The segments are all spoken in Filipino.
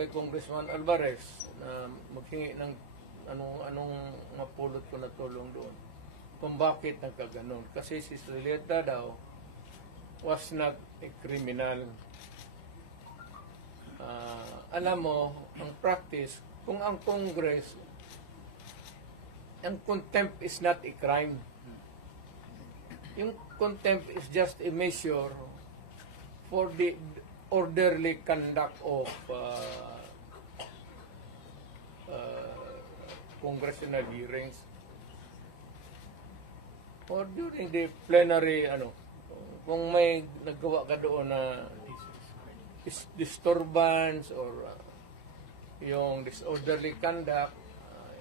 kay Congressman Alvarez na maghingi ng anong mapulot ko na tulong doon. Kung bakit nagkaganon. Kasi si Srileta daw was not a criminal. Alam mo, ang practice, kung ang Congress, ang contempt is not a crime. Yung contempt is just a measure for the orderly conduct of congressional hearings or during the plenary, kung may naggawa ka doon na disturbance or yung disorderly conduct,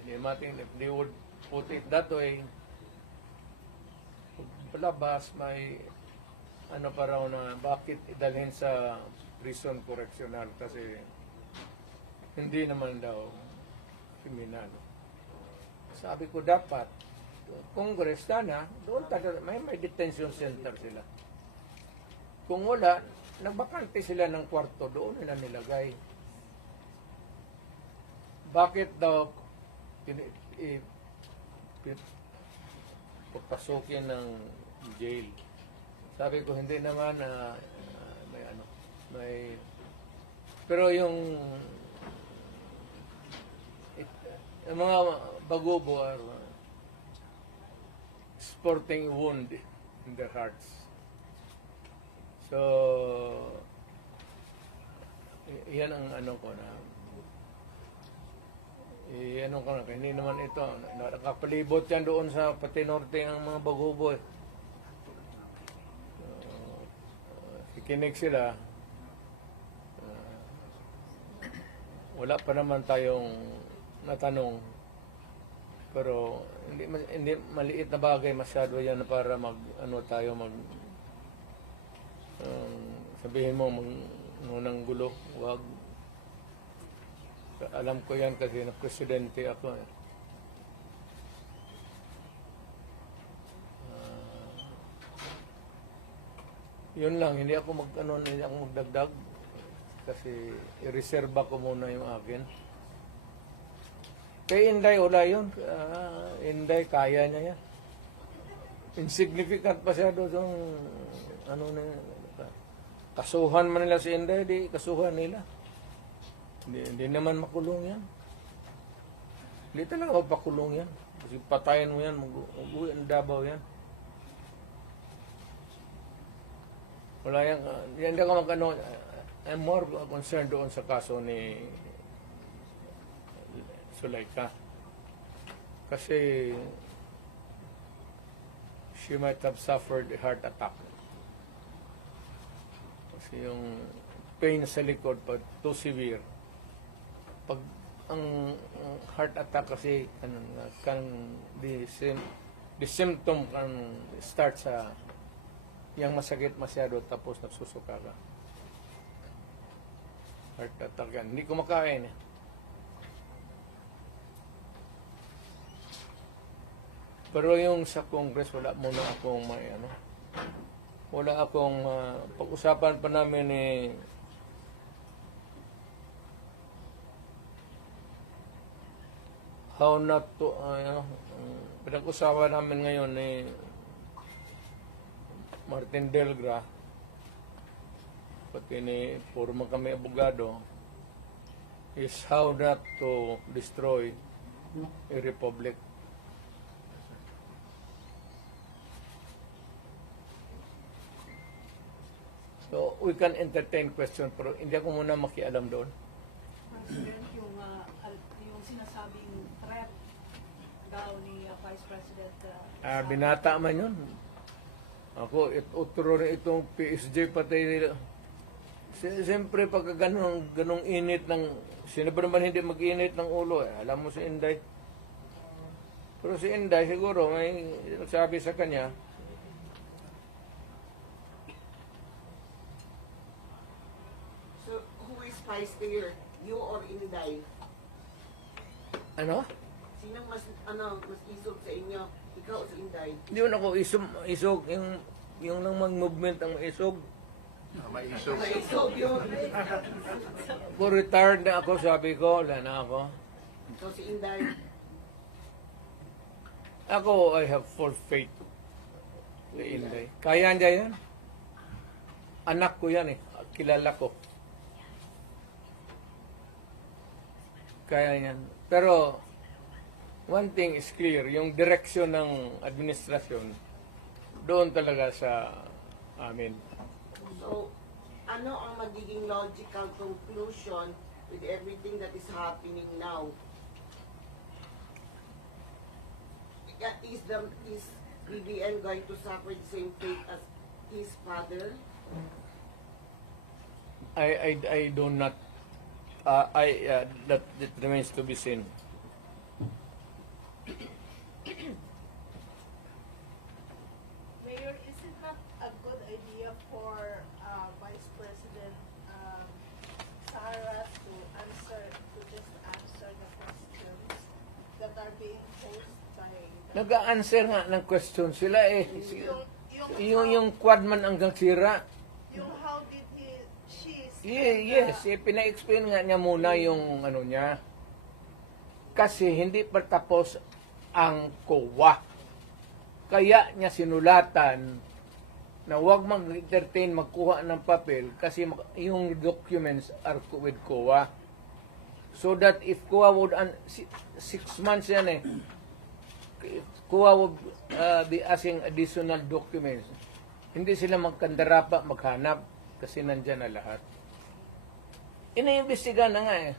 if they would put it that way, palabas may pa raw na bakit idalhin sa prison correctional kasi hindi naman daw kriminal. Sabi ko dapat Congress sana doon may detention center sila. Kung wala, nagbakante sila ng kwarto doon nila nilagay. Bakit daw papasukin ng jail? Sabi ko hindi naman may pero yung mga bagubo are sporting wound in their hearts. So yan ang ko na hindi naman ito nakapalibot yan doon sa pati norte ang mga bagubo kikinig sila wala pa naman tayong natanong pero hindi maliit na bagay masyado yan para sabihin mo ngunang gulo, wag. Alam ko yan kasi na presidente ako. Yun lang, hindi ako magdagdag kasi i-reserva ko muna yung akin. Kay Inday, wala yun. Inday, kaya niya yan. Insignificant pa siya doon. Kasuhan man nila si Inday, di kasuhan nila. Hindi naman makulong yan. Hindi talaga mapakulong yan. Kasi patayin mo yan, mag-uwi ang Davao yan. Wala yan. Hindi ako I'm more concerned doon sa kaso ni Zuleika. Kasi she might have suffered a heart attack. Kasi yung pain sa likod pag too severe. Pag ang heart attack kasi the symptom can start sa yang masakit masyado tapos nagsusuka ka. Heart attack yan. Hindi kumakain eh. Pero yung sa Congress, wala muna akong wala akong pag-usapan pa namin how not to, pinag-usapan namin ngayon ni Martin Delgra, pati ni puro kami abogado, is how not to destroy a republic. So, we can entertain question, pero hindi ako muna makialam doon. President, yung sinasabing threat daw ni Vice President... binata man yun. Ako, uturo rin itong PSG pati nila. Siyempre, pagka ganong init ng... Sino ba naman hindi mag-init ng ulo? Alam mo si Inday. Pero si Inday, siguro, may nagsabi sa kanya, spicier, you or Inday? ano? Sinong mas isog sa inyo? Ikaw o si Inday? Hindi mo na ako isog, yung lang mag-movement ang isog. Maisog. Maisog yun. Kung retired na ako, sabi ko, wala na ako. So si Inday, Ako, I have full faith kay Inday. Kaya niya yan. Anak ko yan eh. Kilala ko. Kaya yan. Pero, one thing is clear, yung direksyon ng administrasyon, doon talaga sa amin. so ano ang magiging logical conclusion with everything that is happening now? Is BBM going to suffer the same fate as his father? I do not, that remains to be seen. Mayor, is it not a good idea for Vice President Sara to just answer the questions that are being posed by Nag-a-answer nga ng question sila eh. Yung quadman hanggang sira. yung how did she Yes, pina-explain nga niya muna yung ano niya. Kasi hindi pa tapos ang COA. Kaya niya sinulatan na huwag mag-entertain magkuha ng papel kasi yung documents are with COA. So that if COA would, 6 months yan eh, if COA would be asking additional documents, hindi sila magkandarapa, maghanap kasi nandyan na lahat. Ina-investiga na nga eh.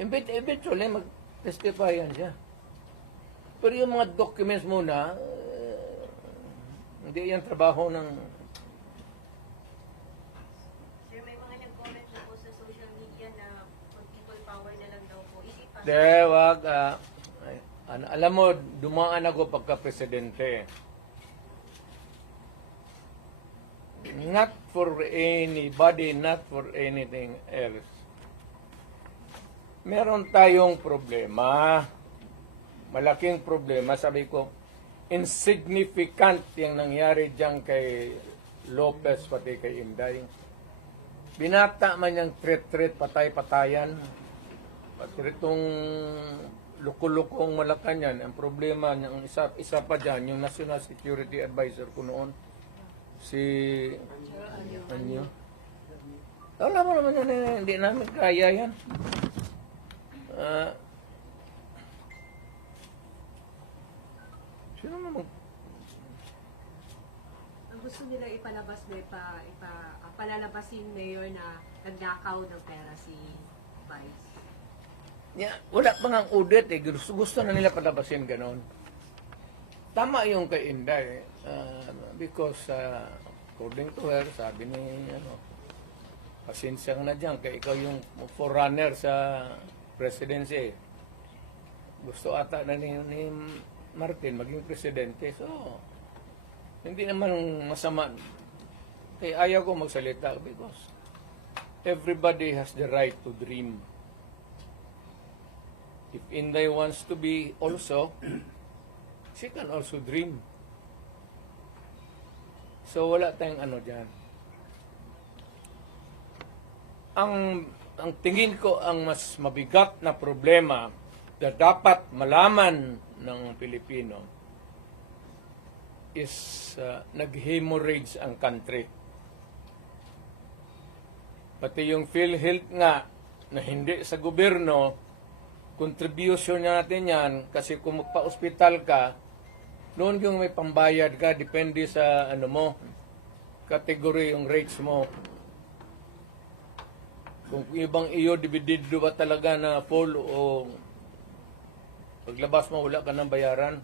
Eventually, mag-testify yan siya. Pero yung mga documents muna, hindi yan trabaho ng... Sir, may mga nag-comment na po sa social media na people power na lang daw po. Is it possible? Wag. Alam mo, dumaan ako pagka-presidente. Not for anybody, not for anything else. Meron tayong problema. Malaking problema. Sabi ko, insignificant yung nangyari dyan kay Lopez pati kay Inday. Binata man yung threat, patay-patayan. Pati itong luko-lukong Malacanang, ang problema, yung isa pa dyan, yung National Security Advisor ko noon, si Anyo. Alam mo naman yan, hindi namin kaya yan. Sino naman? Ang gusto nila ipalabas palalabasin mayor na nagnakaw ng pera si Vice. Wala pa nga ang audit eh. Gusto na nila palabasin ganon. Tama yung kay Inday. Because according to her, sabi ni pasensya na dyan, kaya ikaw yung forerunner sa presidency. Gusto ata na ni Martin maging presidente. So, hindi naman masama. Kaya ayaw ko magsalita because everybody has the right to dream. If Inday wants to be also, she can also dream. So, wala tayong ano dyan. Ang tingin ko ang mas mabigat na problema na dapat malaman ng Pilipino is nag-hemorrhage ang country. Pati yung PhilHealth nga na hindi sa gobyerno, contribution natin yan kasi kung magpa-ospital ka, noon yung may pambayad ka, depende sa category yung rates mo. Kung ibang iyo, dividido ba talaga na full o paglabas mo, wala ka ng bayaran.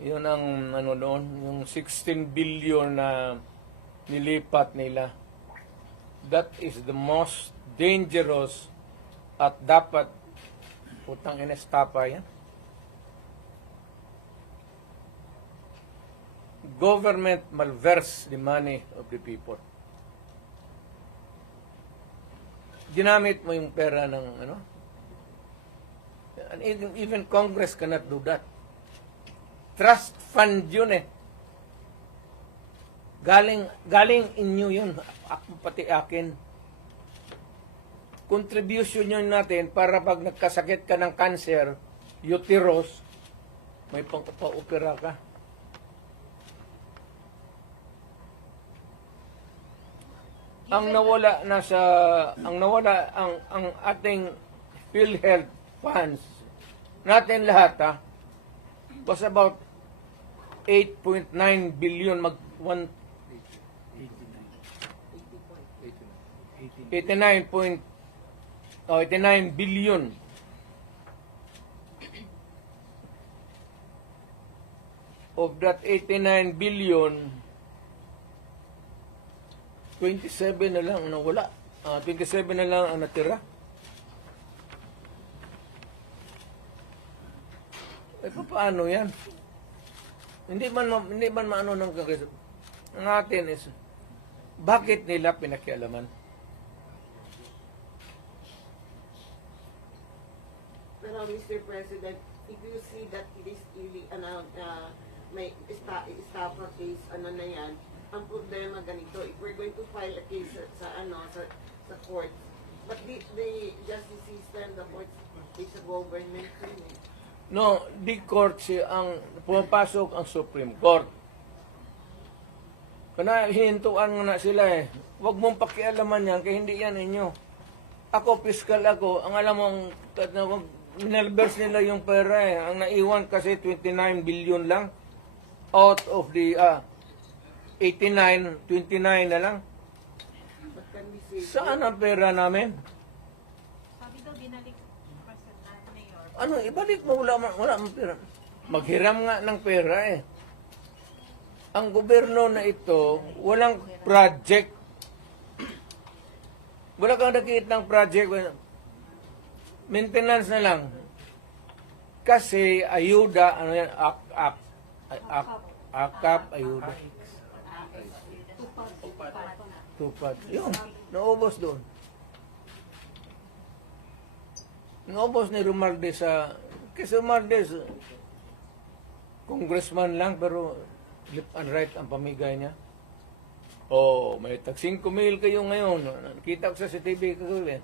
Yun ang noon, yung 16 billion na nilipat nila. That is the most dangerous at dapat putang inestapa yan. Government malverse the money of the people. Ginamit mo yung pera ng and even Congress cannot do that. Trust fund yun eh. Galing inyo yun, pati akin. Contribution yun natin para pag nagkasakit ka ng cancer, uterus, may pang-opera ka. Ang ating PhilHealth funds natin lahat was about 8.9 billion 89 billion. Of that 89 billion, 27 na lang ang nawala. 27 na lang ang natira. Paano yan? Hindi man maano ng Kongreso. Ang atin is, bakit nila pinakialaman? Pero Mr. President, if you see that it is really, may estafa case, na yan, ang problema ganito, if we're going to file a case sa court, but the justice system, the court is a government thing. No, di court ang pumapasok ang Supreme Court. Kana hihintuan nga na sila Huwag mong pakialaman yan, kaya hindi yan inyo. Ako, fiscal ako, ang alam mong, minalbers nila yung pera Ang naiwan kasi 29 billion lang. Out of the 89, 29 na lang. But can we say, Saan ang pera namin? Sabi daw, binalik President Mayor. Ano, ibalik mo, wala mang pera. Maghiram nga ng pera Ang gobyerno na ito, walang project. Wala kang nakikita ng project. Maintenance na lang. Kasi ayuda, akap, ayuda. Tupad. Yun, naubos doon. Naubos ni Romualdez kasi Romualdez, congressman lang, pero left and right ang pamigay niya. May tag 5,000 kayo ngayon. Nakita ko sa CCTV kagabi.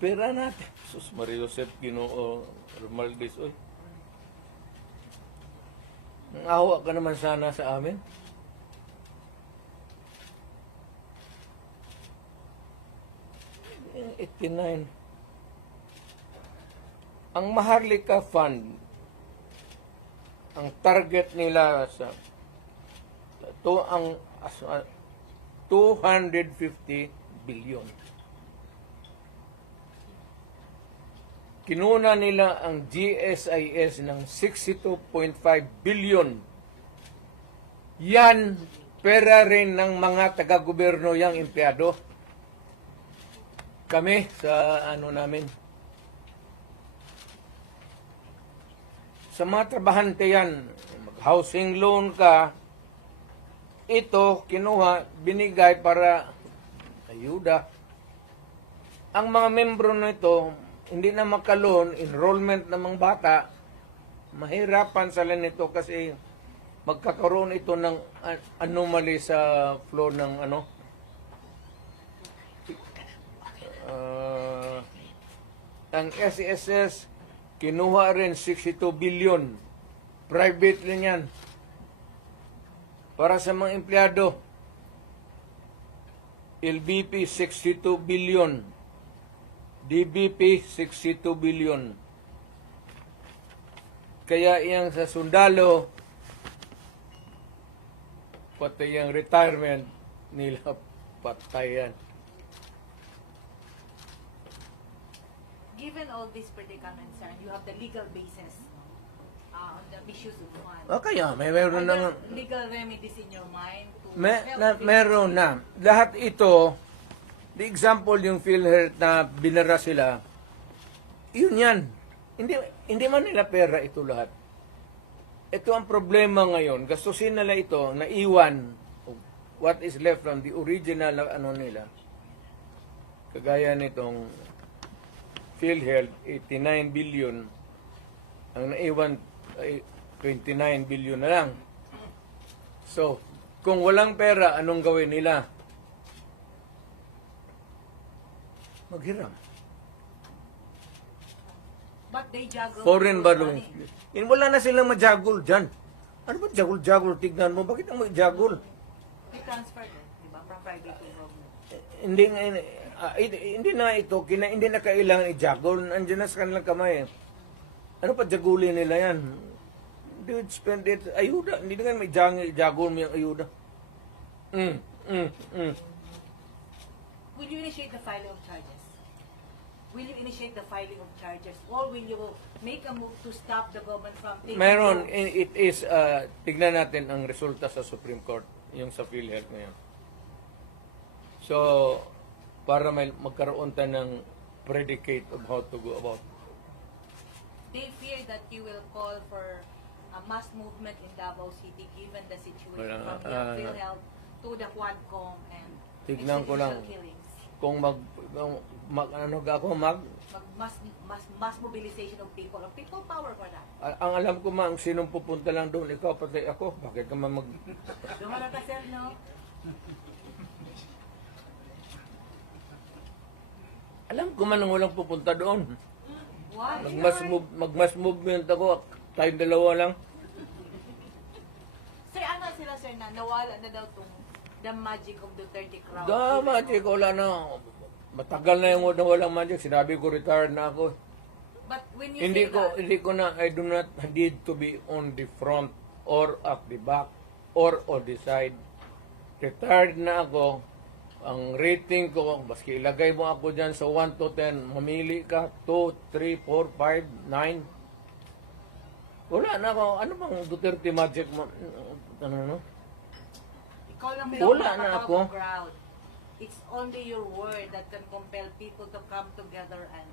Pera natin. Sus Maria Joseph, Ginoo, Romualdez, oy. Nang-awa ka naman sana sa amin. Yung 89. Ang Maharlika Fund, ang target nila sa ang 250 billion. Kinuna nila ang GSIS ng 62.5 billion. Yan, pera rin ng mga taga-gobyerno yang empleyado. Kami sa namin. Sa mga trabahante yan, mag-housing loan ka, ito, kinuha, binigay para ayuda. Ang mga membro nito, hindi na makaloon, enrollment ng mga bata, mahirapan sila nito kasi magkakaroon ito ng anomaly sa flow ng ang SESS, kinuha rin 62 billion. Private rin yan. Para sa mga empleyado, LBP 62 billion. DBP 62 billion. Kaya iyang sa sundalo, pati yung retirement nila patayan. Given all these predicaments, sir, you have the legal basis on the issues of one. Kaya meron na Legal remedies in your mind to meron na. Lahat ito, the example yung PhilHealth na binara sila, yun yan. Hindi man nila pera ito lahat. Ito ang problema ngayon. Gastusin nila ito, naiwan what is left from the original nila. Kagaya nitong PhilHealth, 89 billion. Ang naiwan ay 29 billion na lang. So, kung walang pera, anong gawin nila? Maghiram. But they juggle. Foreign those borrowing. money. Wala na silang majagul dyan. Ano ba jagul-jagul? Tignan mo, bakit ang jagul? They transfer them, di ba, from private to government. Hindi na ito, hindi na kailangan i-jagul. Andiyan na sa kanilang kamay. Ano pa jagulin nila yan? They would spend it, ayuda. Hindi na may jagul mo yung ayuda. Will you initiate the filing of charges? Will you initiate the filing of charges? Or will you make a move to stop the government from taking Meron, loans? it is, tignan natin ang resulta sa Supreme Court, yung sa PhilHealth ngayon. So, para may magkaroon tayo ng predicate of how to go about. They fear that you will call for a mass movement in Davao City given the situation Wala, from the PhilHealth to the Quadcom and Tignan ko lang. extrajudicial killings. Kung Mass mobilization of people power for that. ang alam ko ang sinong pupunta lang doon, ikaw pati ako, bakit ka man Dumara ka, sir, no? alam ko man ang walang pupunta doon. Why? Magmass movement ako, tayong dalawa lang. Sir, ano sila, sir, na nawala na daw tong the magic of the 30 crowd? Magic, wala na. Matagal na yung walang magic. Sinabi ko, retired na ako. But when you Hindi say that, ko na, I do not need to be on the front or at the back or on the side. Retired na ako. Ang rating ko, baski ilagay mo ako dyan sa 1 to 10, mamili ka, 2, 3, 4, 5, 9. Wala na ako. Ano bang Duterte magic mo? Ano? ikaw lang Wala na makatawag ako. ng crowd. It's only your word that can compel people to come together and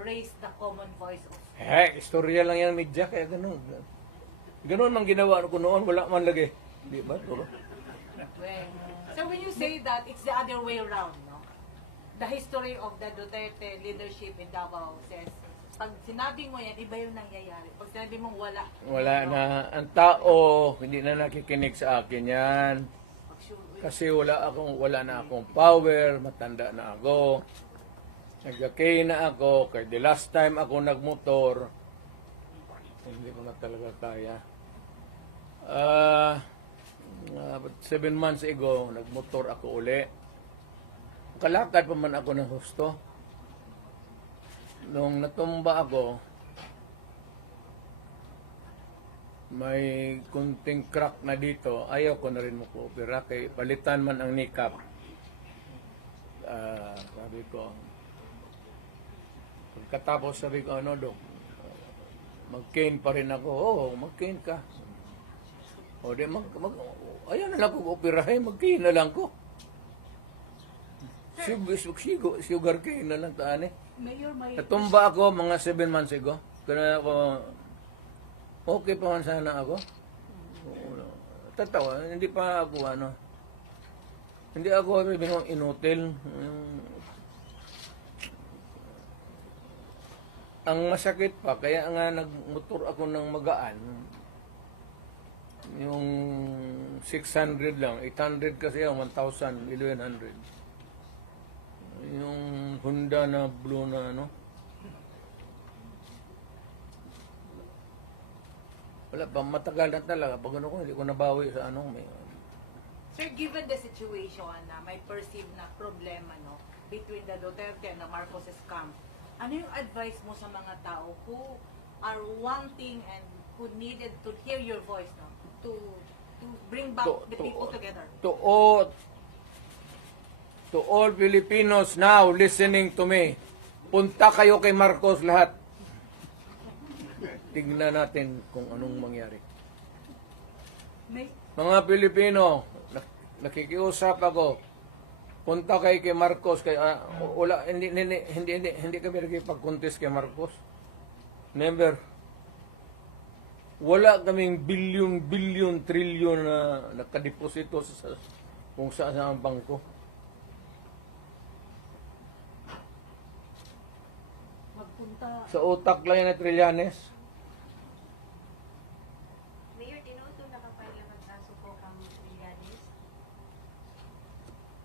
raise the common voice of Istorya lang yan, media, kaya ganun. Ganun man ginawa ko noon, wala man lagi. Di ba? well. So when you say that, it's the other way around, no? The history of the Duterte leadership in Davao says, pag sinabi mo yan, iba yung nangyayari. Pag sinabi mong wala, Wala na. Ang tao, hindi na nakikinig sa akin yan. Kasi wala na akong power, matanda na ako. Nagkakay na ako, kaya the last time ako nagmotor, hindi ko na talaga kaya. 7 months ago, nagmotor ako uli. Kalakad pa man ako ng husto. Nung natumba ako, may kunting crack na dito. Ayaw ko na rin mag-opera. Kaya palitan man ang kneecap. Sabi ko, pagkatapos sabi ko, ano, Dok, mag-cane pa rin ako. Oo, mag-cane ka. O di, ayaw na lang ko operahin, mag-cane na lang ko. Sugar cane na lang taan eh. Mayor, Natumba ako mga 7 months ago. Kaya ako, okay pa man sana ako. Tatawa, hindi pa ako hindi ako bibingong inutil. Ang masakit pa, kaya nga nagmotor ako ng magaan. Yung 600 lang, 800 kasi yung 1,000, 1,100. Yung Honda na blue na wala pa, matagal na talaga. Pag ko, hindi ko nabawi sa Sir, given the situation na may perceived na problema between the Duterte and the Marcoses camp, ano yung advice mo sa mga tao who are wanting and who needed to hear your voice to bring back the people together? To all Filipinos now listening to me, punta kayo kay Marcos lahat. Tingnan natin kung anong mangyari. Mga Pilipino, nakikiusap ako. Punta kayo kay Marcos, wala hindi kami nakipag-contest kay Marcos. Never. Wala kaming bilyon, trilyon na nakadeposito sa kung saan ang bangko. Magpunta. Sa utak lang yan na trilyanes.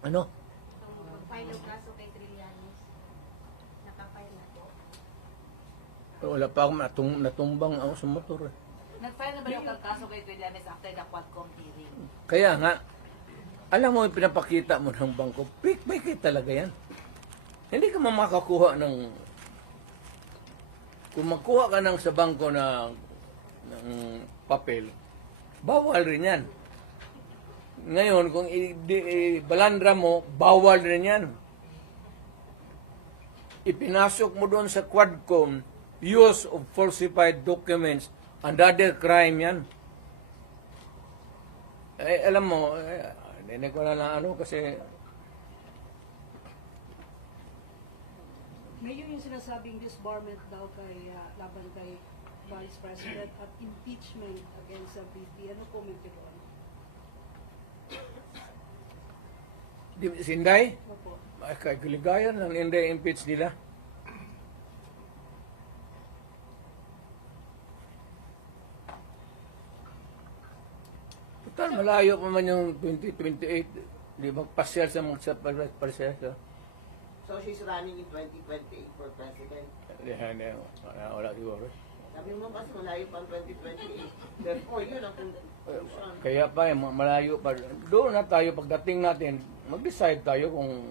Ano? So, mag-file ng kaso kay Trillanes. Nakafile na po. Wala pa akong natumbang ako sa motor. Eh. Nag-file na ba yung kaso kay Trillanes after the Quadcom hearing? Kaya nga, alam mo, yung pinapakita mo ng bangko, fake talaga yan. Hindi ka makakuha ng... Kung magkuha ka ng sa bangko ng papel, bawal rin yan. Ngayon, kung balandra mo, bawal rin yan. Ipinasok mo doon sa Quadcom, use of falsified documents, another crime yan. Eh, alam mo, hindi ko na ano kasi Mayor, yung sinasabing disbarment daw kay laban kay Vice President at impeachment against the VP. Ano comment niyo doon? Sinday, Opo. ay kaligayan ng hindi impeach nila. Total, malayo pa man yung 2028. Di ba pasyal sa mga pasyal? So she's running in 2028 for president. Hindi, wala siguro. Sabi mo kasi malayo pa ang 2028. Therefore, yun ang conclusion. Kaya pa, malayo pa. Doon na tayo, pagdating natin, mag-decide tayo kung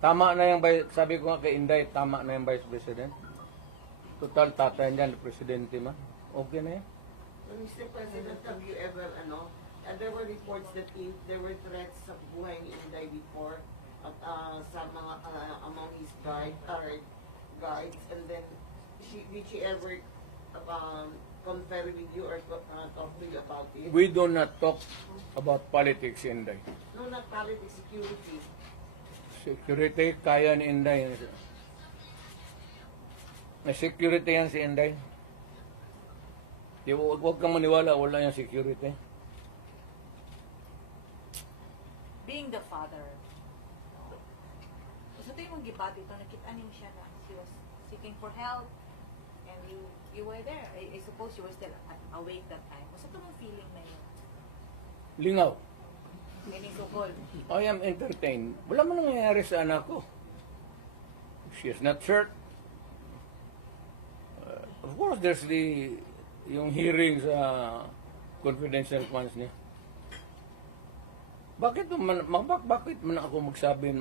tama na yung, sabi ko nga kay Inday, tama na yung Vice President. Total, tatay niyan, Presidente man. Okay na yan. So, Mr. President, have you ever, there were reports that there were threats sa buhay ni Inday before at sa mga, among his guards, and then, did she ever confer with you or talk to you about it? We do not talk about politics, Inday. No, not politics, security. Security, kaya ni Inday. May security yan si Inday. Huwag kang maniwala, wala yung security. Being the father, sa tingin mong gibati ito, nakita niyo siya na she was seeking for help and you were there. I suppose you were still awake that time. Basta ito mong feeling na yun? Lingaw. Meaning sukol. I am entertained. Wala man nangyayari sa anak ko. She is not hurt. Of course, there's yung hearing sa confidential funds niya. Bakit man ako magsabi,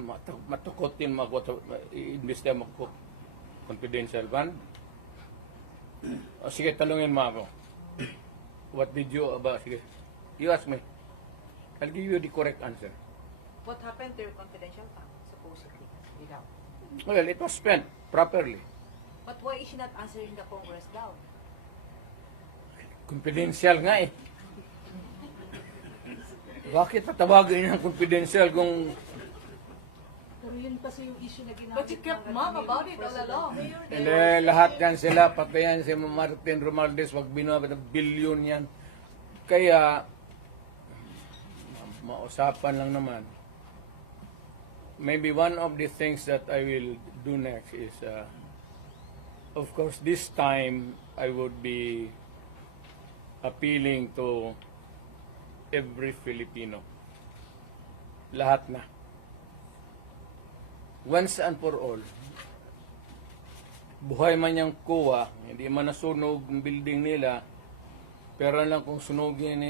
matukotin mo ako, i-investa mo ako confidential fund? O, sige, talungin mo ako. What did you, sige, you ask me. I'll give you the correct answer. What happened to your confidential fund, supposedly? Without. Well, it was spent properly. But why is she not answering the Congress daw? Confidential nga eh. Bakit patawagin niya confidential kung Pero yun kasi yung issue na ginamit. But you kept mum about it all along. hindi, lahat yan sila, pati yan si Martin Romualdez, wag binabit ng bilyon yan. Kaya, mausapan lang naman. Maybe one of the things that I will do next is, of course, this time I would be appealing to every Filipino. Lahat na. Once and for all. Buhay man yung kuwa, hindi man nasunog ang building nila, pero lang kung sunugin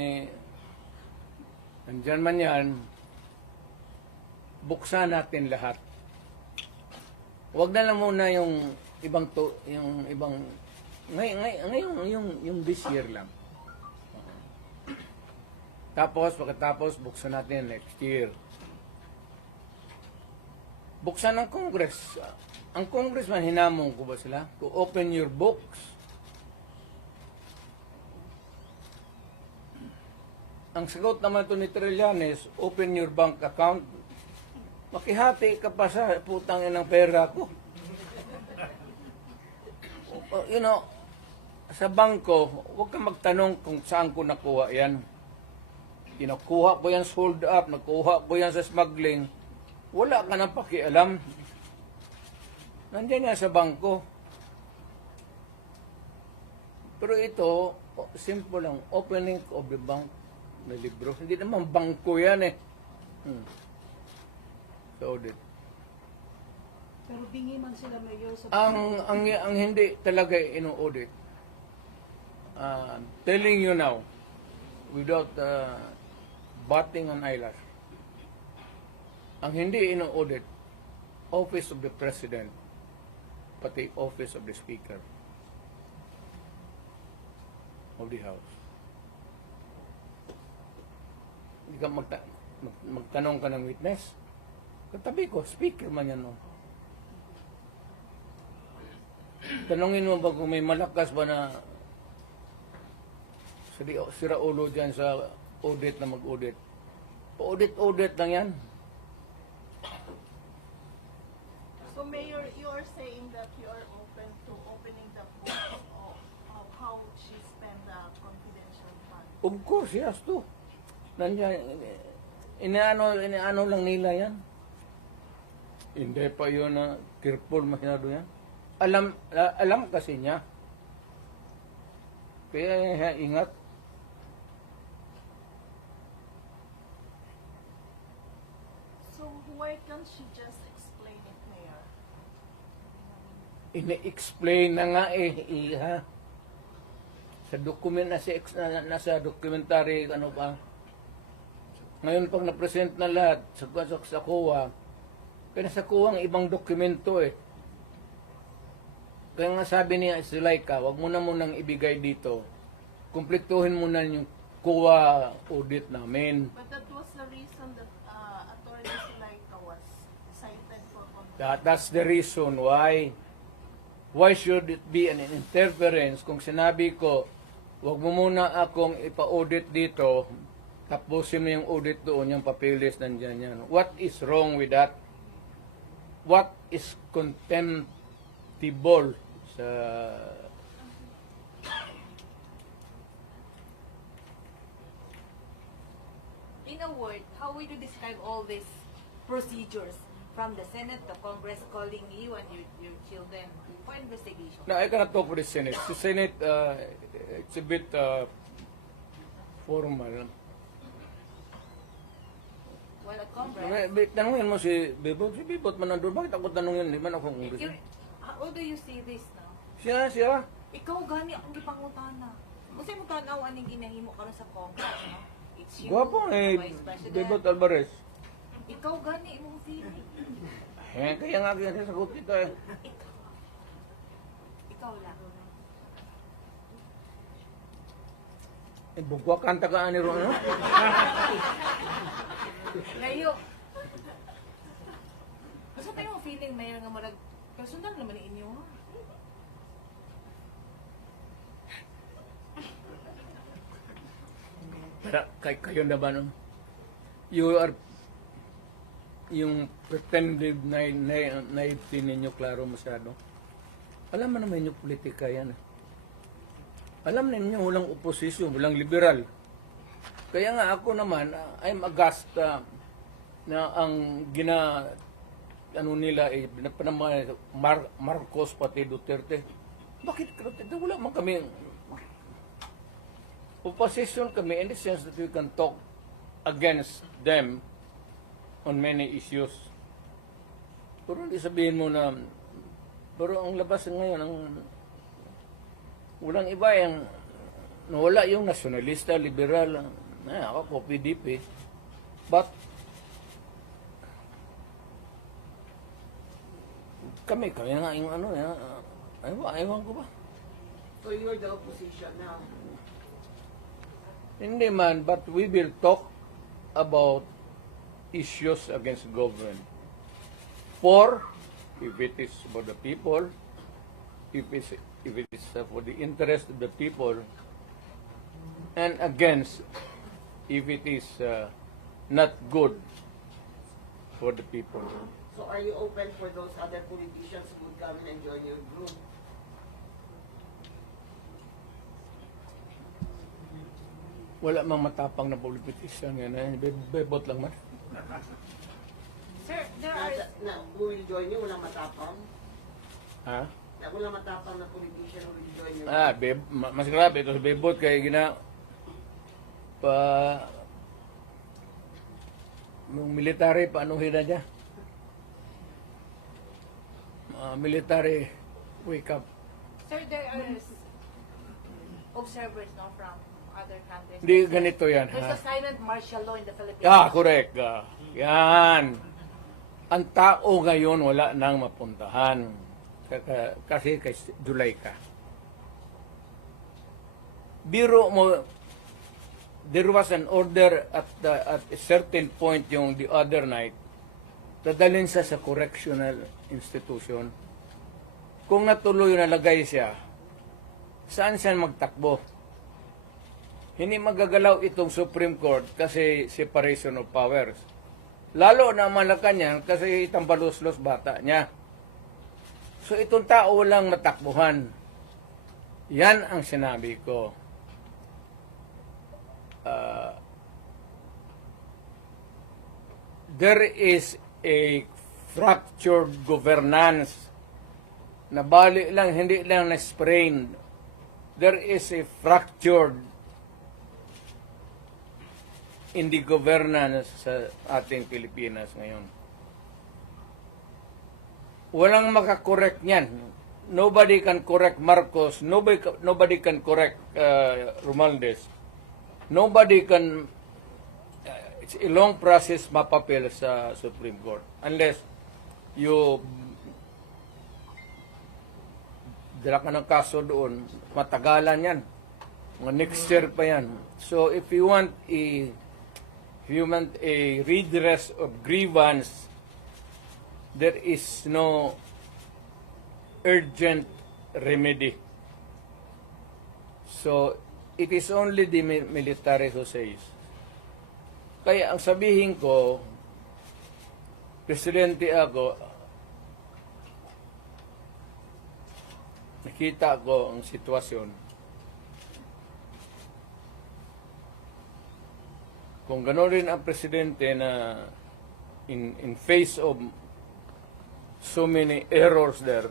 andyan man yan, buksan natin lahat. Huwag na lang muna yung ngayon yung this year lang. Tapos, pagkatapos, buksan natin next year. Buksan ng Congress. Ang Congressman, hinamon ko ba sila? To open your books. Ang sagot naman ito ni Trillanes, open your bank account. Makihati ka pa sa putang ng pera ko. You know, sa bangko, huwag kang magtanong kung saan ko nakuha yan. Kinukuha ko yan sold up, nakuha ko yan sa smuggling. Wala ka nang pakialam. Nandiyan yan sa bangko. Pero ito, simple lang, opening of the bank may libro. Hindi naman bangko yan eh. Sa audit. Pero bingi man sila mayor sa Ang hindi talaga ino-audit, telling you now, without batting an eyelash, ang hindi ino-audit, Office of the President, pati Office of the Speaker of the House. Hindi ka magtanong ka ng witness. Katabi ko, speaker man yan, no? Tanungin mo ba kung may malakas ba na sira ulo dyan sa audit na mag-audit? Audit lang yan. So Mayor, you are saying that you are open to opening the book of how she spent the confidential fund. Of course, yes, to. Nandiyan, inaano lang nila yan. Hindi pa yun na careful masyado yan. Alam kasi niya. Kaya ingat. So why can't she just explain it, Mayor? Ine-explain na nga ha. Sa document nasa documentary, ano pa. Ngayon pag na-present na lahat sa COA, kaya sa COA ang ibang dokumento eh. Kaya nga sabi niya, Silaika, wag mo na munang ibigay dito. Kumpletuhin mo na yung COA audit namin. But that was the reason that Attorney Sulaika was cited for contempt. That's the reason why. Why should it be an interference kung sinabi ko, wag mo muna akong ipa-audit dito, tapusin mo yung audit doon, yung papilis nandyan yan. What is wrong with that? What is contemptible sa... In a word, how would you describe all these procedures from the Senate, the Congress calling you and your children for investigation? No, I cannot talk for the Senate. The Senate, it's a bit formal. Well, at Congress, Tanungin mo si Bebot. Si Bebot man nandun. Bakit ako tanungin? Di man ako congressman. how do you see this now? Siya. Ikaw gani akong gipangutana. Kasi mo tanaw aning ginahimo karon sa Congress, no? It's you, Guwapo the eh, Vice President. Bebot Alvarez. Ikaw gani imong feeling. Kaya nga kaya sagot kita eh. Ikaw lang. Bugwa kanta ka ani ro, no? Layo. Asa tayo ang feeling, Mayor, nga marag personal naman ni inyo, ha? Pero kayo na ba, no? You are yung pretended naivety ninyo klaro masyado. Alam mo naman yung politika yan. Alam ninyo walang oposisyon, walang liberal. Kaya nga ako naman, I'm aghast na ang ano nila Marcos pati Duterte. Bakit Duterte? Wala man kami opposition kami in the sense that we can talk against them on many issues. Pero hindi sabihin mo na pero ang labas ngayon ang walang iba yung nawala yung nasyonalista, liberal, ako PDP. But kami nga yung ano, ewan ko ba? So you're the opposition now. Hindi man, but we will talk about issues against government. For, if it is for the people, if it is for the interest of the people, and against, if it is not good for the people. So are you open for those other politicians who would come and join your group? Wala mang matapang na politician yan. Bebot lang man. Sir, there are... Who will join you? Walang matapang? Ha? Walang matapang na politician who will join your group? Mas grabe ito si Bebot kay Yung military, paanuhin na niya? Military, wake up. Sir, there are observers no, from other countries. Hindi ganito yan, There's ha? a silent martial law in the Philippines. Correct. Yan. Ang tao ngayon wala nang mapuntahan. Kasi kay July ka. Biro mo, there was an order at a certain point yung the other night, dadalhin sa correctional institution. Kung natuloy nalagay siya, saan siya magtakbo? Hindi magagalaw itong Supreme Court kasi separation of powers. Lalo na Malacanang kasi tambalos-los bata niya. So itong tao walang matakbuhan. Yan ang sinabi ko. There is a fractured governance. Nabali lang, hindi lang na-sprain. There is a fractured in the governance sa ating Pilipinas ngayon. Walang makakorek niyan. Nobody can correct Marcos. Nobody can correct Romualdez. Nobody can... it's a long process mapapil sa Supreme Court. Unless you dala ka ng kaso doon, matagalan yan. Mga next year pa yan. So if you want a redress of grievance, there is no urgent remedy. So it is only the military who says. Kaya ang sabihin ko, presidente ako, nakita ko ang sitwasyon. Kung gano'n rin ang presidente na in face of so many errors there,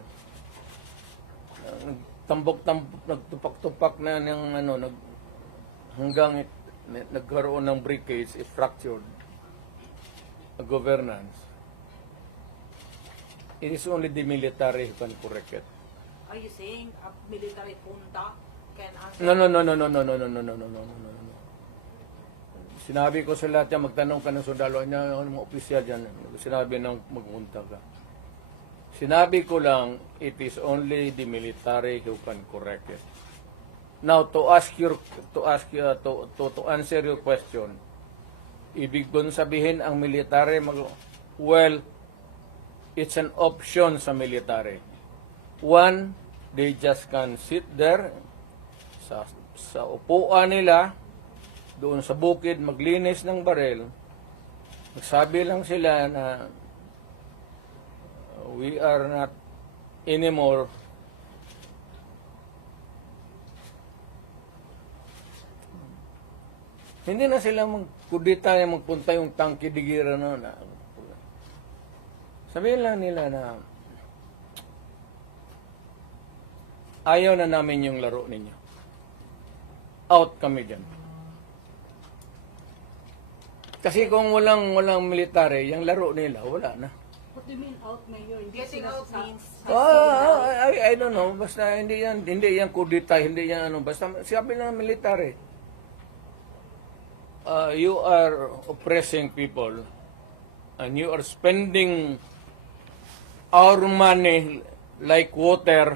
nagtupak-tupak na ng hanggang nagkaroon ng breakage, fractured governance. It is only the military who can correct it. Are you saying a military junta can answer? No. Sinabi ko sa lahat yan, magtanong ka ng sundalo niya, mga opisyal dyan. Sinabi nang magpunta ka. Sinabi ko lang, it is only the military who can correct it. Now, to answer your question, ibig ko sabihin ang military, well, it's an option sa military. One, they just can sit there sa upuan nila, doon sa bukid, maglinis ng barel. Magsabi lang sila na we are not anymore hindi na sila magkudita na magpunta yung tangki digira na. Sabihin lang nila na ayaw na namin yung laro ninyo. Out kami dyan. Kasi kung walang military, yung laro nila, wala na. What do you mean out, Mayor? Hindi Getting sila out sa- means I don't know. Basta hindi yan kudita, hindi yan ano. Basta sabi ng military, you are oppressing people and you are spending our money like water.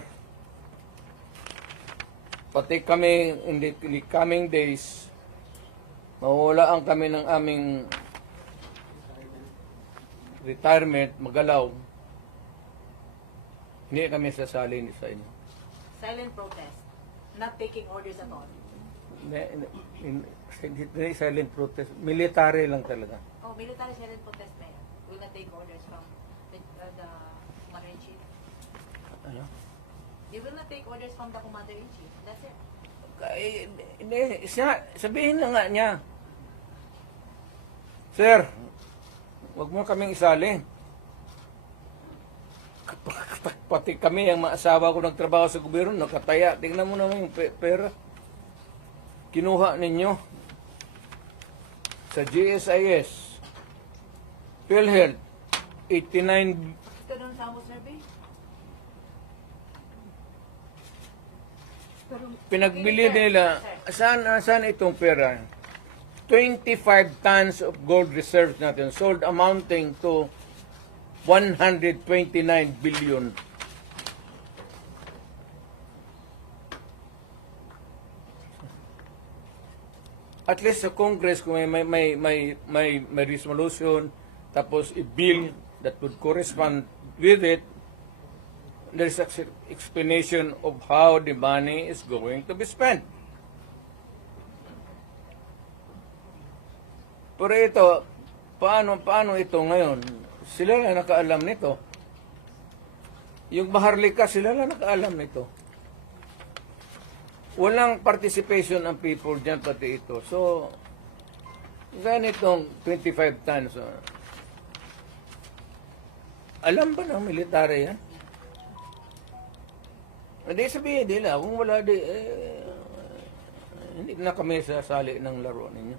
Pati kami in the coming days, mawawalaan kami ng aming retirement, magalaw. Hindi kami sasalin sa inyo. silent protest, not taking orders at all. Hindi silent protest. Military lang talaga. Oh, military silent protest na yan. Will not take orders from the Commander-in-Chief. Ano? They will not take orders from the Commander-in-Chief. That's it. Hindi, sabihin na nga niya. Sir, wag mo kaming isali. Pati kami, ang mga asawa ko nagtrabaho sa gobyerno, nakataya. Tingnan mo naman yung pera. Kinuha ninyo. sa GSIS, PhilHealth, 89, Ito doon sa Amo survey? pinagbili nila, saan itong pera? 25 tons of gold reserves natin sold amounting to 129 billion. At least sa Congress, kung may resolution, tapos i-bill that would correspond with it, there's an explanation of how the money is going to be spent. Pero ito, paano ito ngayon? Sila lang nakaalam nito. Yung Maharlika, sila lang nakaalam nito. Walang participation ng people dyan, pati ito. So, ganitong 25 tons. Alam ba ng military yan? Hindi sabihin nila, kung wala hindi na kami sasali ng laro ninyo.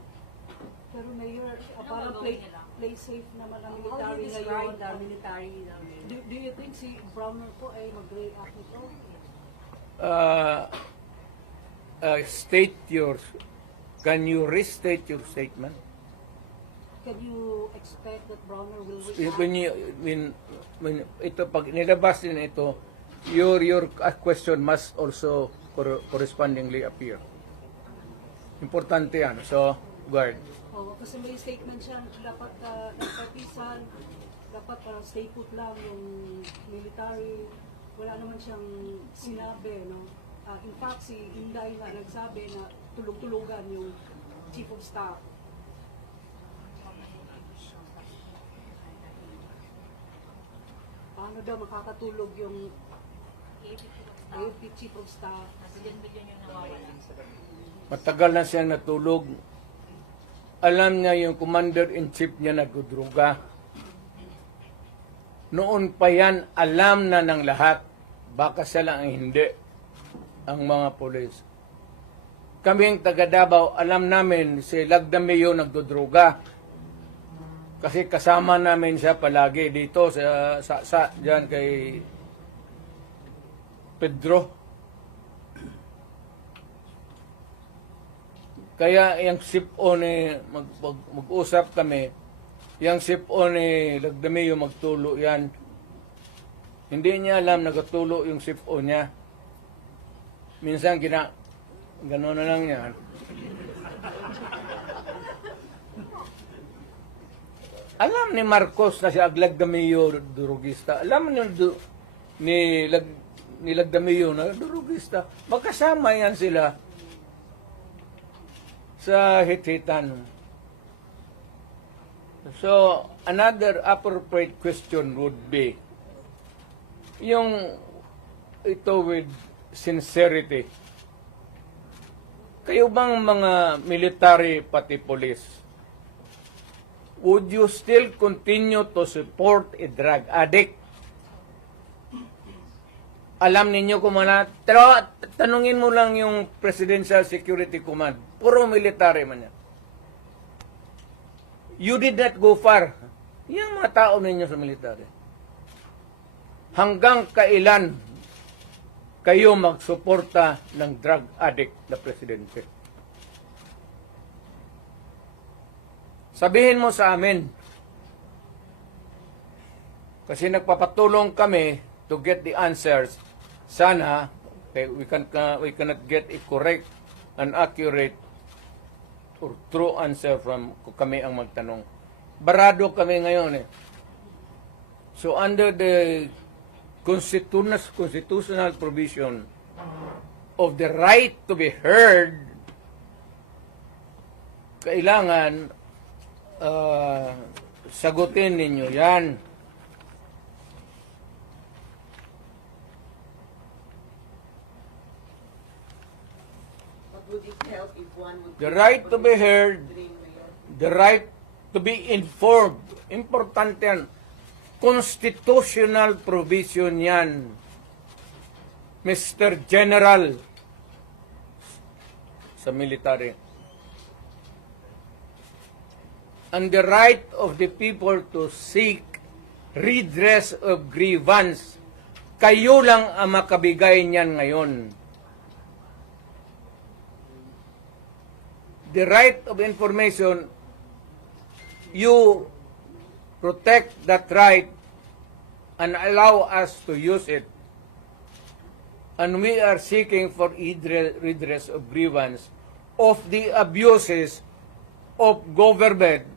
Pero Mayor, Anong parang gagawin nila? play safe naman ang How do you military describe ngayon, that? military namin. Do you think si Browner po ay mag-react nito? Can you restate your statement? Can you expect that Browner will react? When ito, pag nilabas din ito, your question must also correspondingly appear. Importante yan. So, guard. Oo, kasi may statement siya, dapat nagpatisan, dapat stay put lang yung military. Wala naman siyang sinabi, no? In fact, si Inday nga nagsabi na tulog-tulugan yung chief of staff. Paano daw makakatulog yung AFP chief of staff? Billion yung nawawala. Matagal na siyang natulog. Alam niya yung commander-in-chief niya nagdudruga. Noon pa yan, alam na ng lahat. Baka siya lang ang hindi. Ang mga polis. Kaming taga Davao, alam namin si Lagdameo nagdudruga. Kasi kasama namin siya palagi dito sa diyan kay Pedro. Kaya yung sip-o ni mag-usap kami, yung sip-o ni Lagdameo magtulo yan. Hindi niya alam nagtulo yung sip-o niya. Minsan gano'n na lang yan. Alam ni Marcos na si Lagdameo durugista. Alam ni Lagdameo na durugista. Magkasama yan sila sa hit-hitan. So, another appropriate question would be, yung ito with sincerity. Kayo bang mga military pati police, would you still continue to support a drug addict? Alam ninyo kung mana, pero tanungin mo lang yung Presidential Security Command. Puro military man yan. You did not go far. Yung mga tao ninyo sa military. Hanggang kailan kayo magsuporta ng drug addict na presidente? Sabihin mo sa amin. Kasi nagpapatulong kami to get the answers. Sana we cannot get a correct and accurate or true answer from kami ang magtanong. Barado kami ngayon eh. So under the constitutional provision of the right to be heard, kailangan sagutin ninyo yan. But would it help if one would... The right to be heard, the right to be informed. Importante yan. Constitutional provision yan. Mr. General sa military. and the right of the people to seek redress of grievance. Kayo lang ang makabigay niyan ngayon. The right of information, you protect that right and allow us to use it. And we are seeking for redress of grievance of the abuses of government.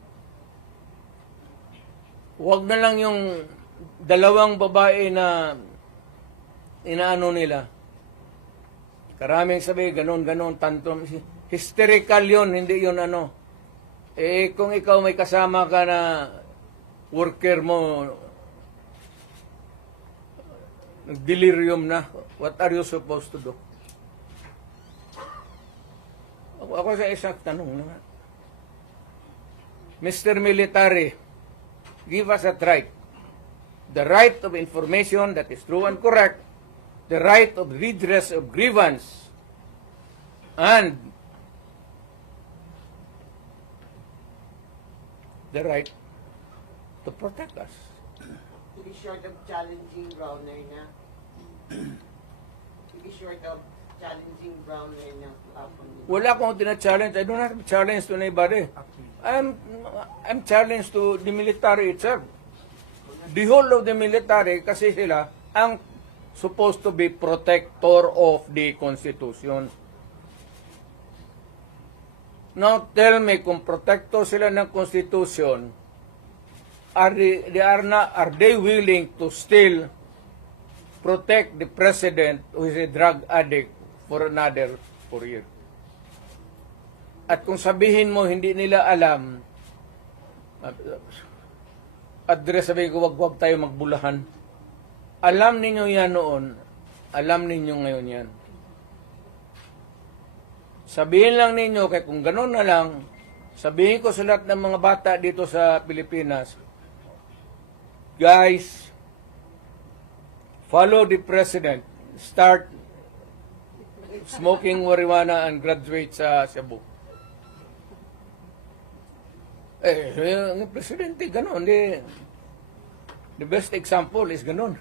Huwag na lang yung dalawang babae na inaano nila. Karaming sabi, ganon, tantrum. Hysterical yun, hindi yun ano. Eh, kung ikaw may kasama ka na worker mo, delirium na, what are you supposed to do? Ako sa isang tanong naman. Mr. Military, give us that right. The right of information that is true and correct, the right of redress of grievance, and the right to protect us. To be short of challenging Browner na. To be short of challenging Browner na. Wala akong tina-challenge. I don't have to challenge to anybody. I'm challenged to the military itself. The whole of the military, kasi sila ang supposed to be protector of the Constitution. Now tell me, kung protector sila ng Constitution, are they willing to still protect the president who is a drug addict for another 4 years? At kung sabihin mo hindi nila alam, address sabihin ko, wag tayo magbulahan. Alam ninyo yan noon, alam ninyo ngayon yan. Sabihin lang ninyo, kaya kung gano'n na lang, sabihin ko sa lahat ng mga bata dito sa Pilipinas, guys, follow the president, start smoking marijuana and graduate sa Cebu. Yung presidente, gano'n. The best example is gano'n.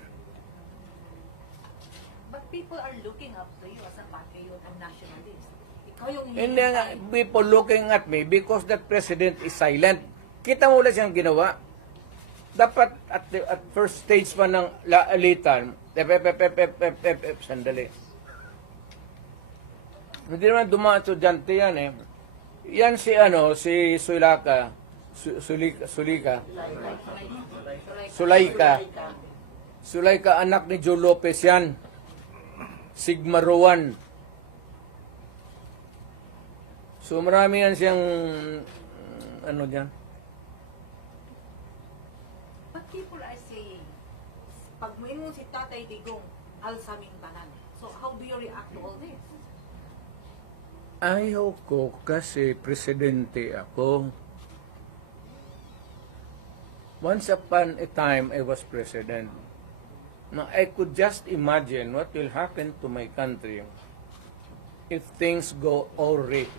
But people are looking up to you as a patriot and nationalist. Ikaw yung Hindi nga, people looking at me because that president is silent. Kita mo wala siyang ginawa. Dapat at first stage pa ng laalitan, sandali. Hindi naman dumaan estudyante yan eh. Yan si Sulaika, anak ni Joe Lopez yan. Sigma Rowan. So marami yan siyang diyan. But people are saying, pag mo si Tatay Digong, alsaming tanan. So how do you react to all this? Ayaw ko kasi presidente ako. Once upon a time, I was president. Now, I could just imagine what will happen to my country if things go awry.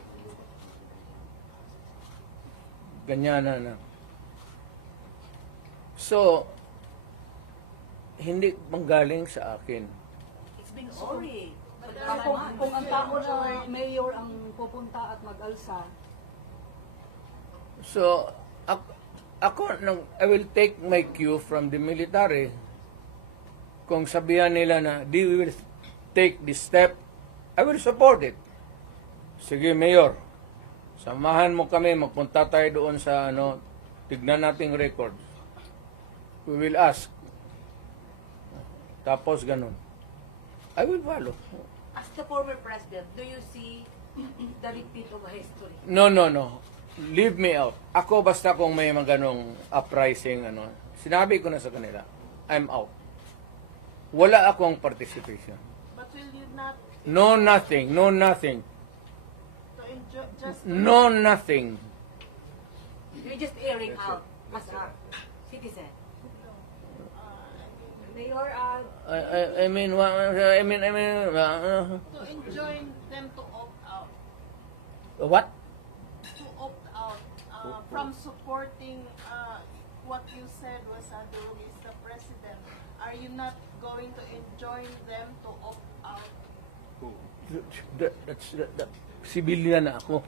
Ganyan na. So, hindi manggaling sa akin. It's been sorry. Kung ang tao na mayor ang pupunta at mag-alsa, So, I will take my cue from the military. Kung sabihan nila na, we will take this step, I will support it. Sige, Mayor, samahan mo kami, magpunta tayo doon sa, tignan nating records. We will ask. Tapos, ganun. I will follow. As the former president, do you see the repeat of history? No. Leave me out. Ako basta kung may mga ganong uprising, sinabi ko na sa kanila, I'm out. Wala akong participation. But will you not No nothing. to enjoy just No nothing. You're just airing out as a citizen. Mayor, I mean, to enjoin them to opt out? what? To opt out. from supporting what you said was Durug is the president, are you not going to enjoin them to opt out? That's civilian na ako.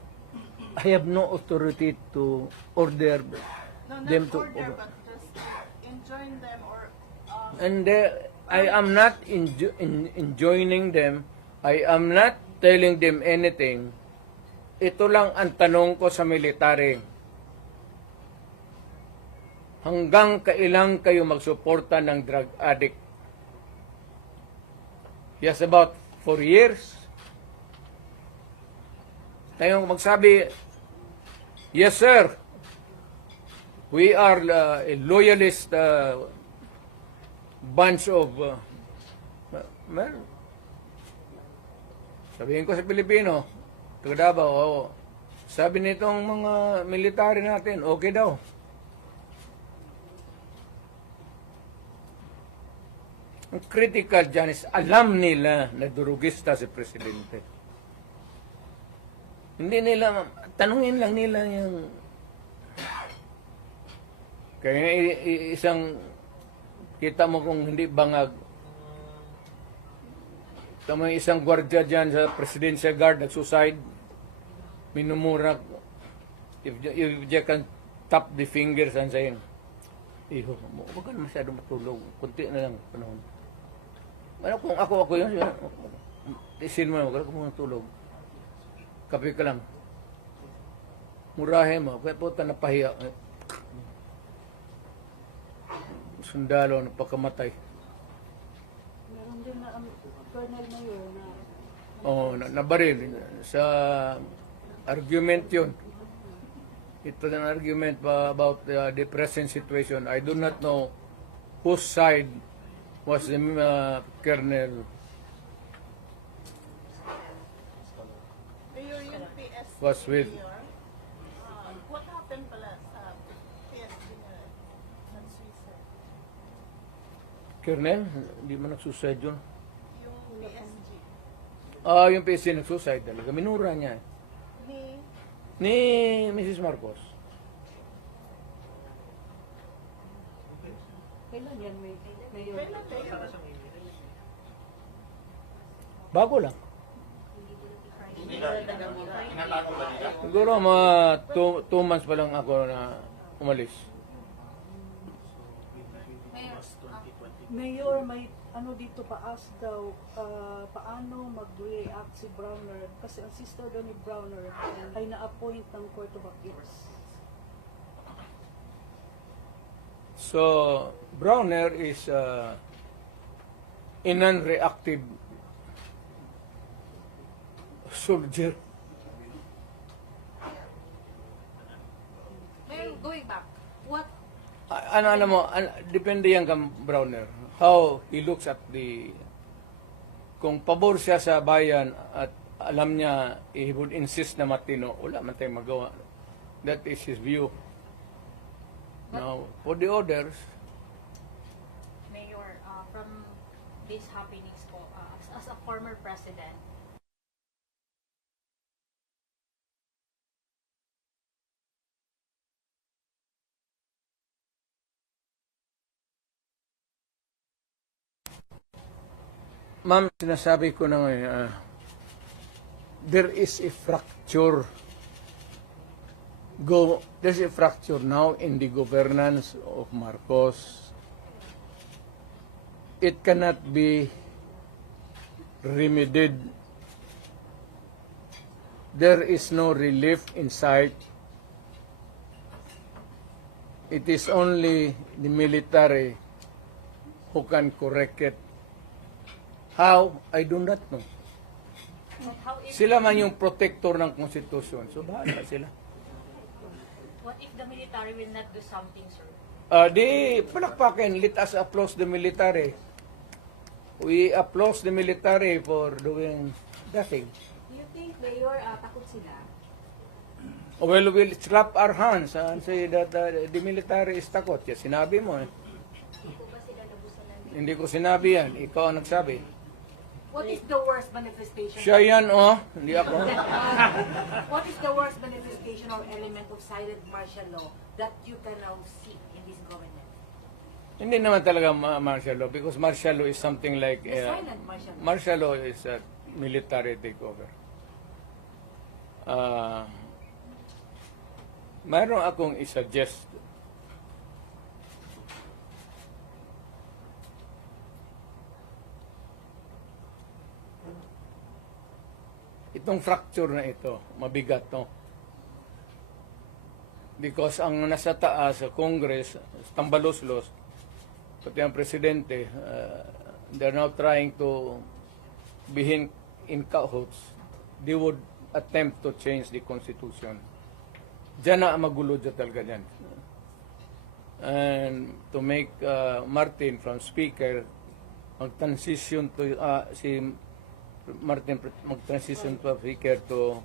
I have no authority to order No, not them to order, but just enjoin them or and I am not enjoining them. I am not telling them anything. Ito lang ang tanong ko sa military. Hanggang kailan kayo magsuporta ng drug addict? Yes, about 4 years. Tayong magsabi, yes sir, we are a loyalist bunch of sabihin ko sa Pilipino, taga Davao, oo. Sabi nitong mga military natin, okay daw. Ang critical dyan is alam nila na durugista si Presidente. Hindi nila, tanungin lang nila yung kaya isang kita mo kung hindi bangag. Tama isang gwardiya dyan sa Presidential Guard nag-suicide. Minumura. If you can tap the fingers and saying, iho, huwag ka na masyado matulog. Kunti na lang panahon. Ano kung ako yun, isin mo na, huwag ka muna tulog. Kape ka lang. Murahe mo. Kaya po napahiya. Sundalo na pagkamatay. Meron din na Colonel Mayor na Nabaril. Sa argument yun. It was an argument about the present situation. I do not know whose side was the Colonel. Mayor yung PSG Was with. Mayor, what happened pala sa PSG na nag-suicide? Colonel, hindi man nagsuicide yun. Yung PSG Yung PC nagsuicide talaga. Minura niya. Ni Mrs. Marcos. kailan yan, Mayor? kailan kayo? Bago lang. Siguro mga 2 months pa lang ako na umalis. Mayor, may ano dito paas daw, paano mag-react si Browner kasi ang sister daw ni Browner ay na-appoint ng Court of Appeals. So, Browner is a non-reactive soldier. Mayor, going back, what Ano mo, depende yan kang Browner. How he looks at kung pabor siya sa bayan at alam niya, he would insist na matino, wala man tayong magawa. That is his view. Now, for the others, Mayor, from these happenings po, as a former president, ma'am, sinasabi ko na ngayon, there is a fracture. There's a fracture now in the governance of Marcos. It cannot be remedied. There is no relief in sight. It is only the military who can correct it. How? I do not know. how if, Sila man yung protector ng konstitusyon. So, bahala sila. what if the military will not do something, sir? Di palakpakin. Let us applaud the military. We applaud the military for doing nothing. Do you think, Mayor, takot sila? Well, we'll slap our hands and say that the military is takot. Yes, sinabi mo. Hindi po ba sila nabusalan? Hindi ko sinabi yan. Ikaw ang nagsabi. What is the worst manifestation? Siya yan, oh. Hindi ako. What is the worst manifestation or element of silent martial law that you can now see in this government? Hindi naman talaga martial law because martial law is something like... The silent martial law. Martial law is a military takeover. Mayroon akong i-suggest. Itong fracture na ito, mabigat to. Because ang nasa taas sa Congress, tambalos-los, pati ang presidente, they're now trying to be in cahoots. They would attempt to change the Constitution. Diyan na magulo dyan talaga dyan. And to make Martin from Speaker mag-transition to si Martin mag-transition to Speaker to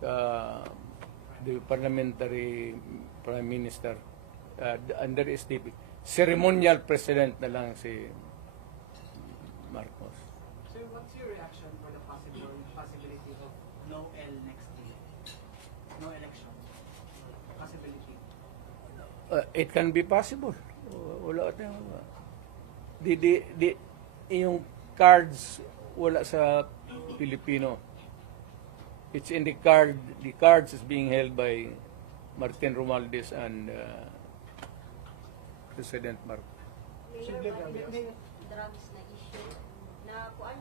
the parliamentary Prime Minister. And there is the ceremonial president na lang si Marcos. Sir, what's your reaction for the possibility of no L next year? No election? Possibility? It can be possible. Wala tayong yung cards wala sa Pilipino. It's in the card. The cards is being held by Martin Romualdez and President Marcos. Mayor, drugs na issue na kuan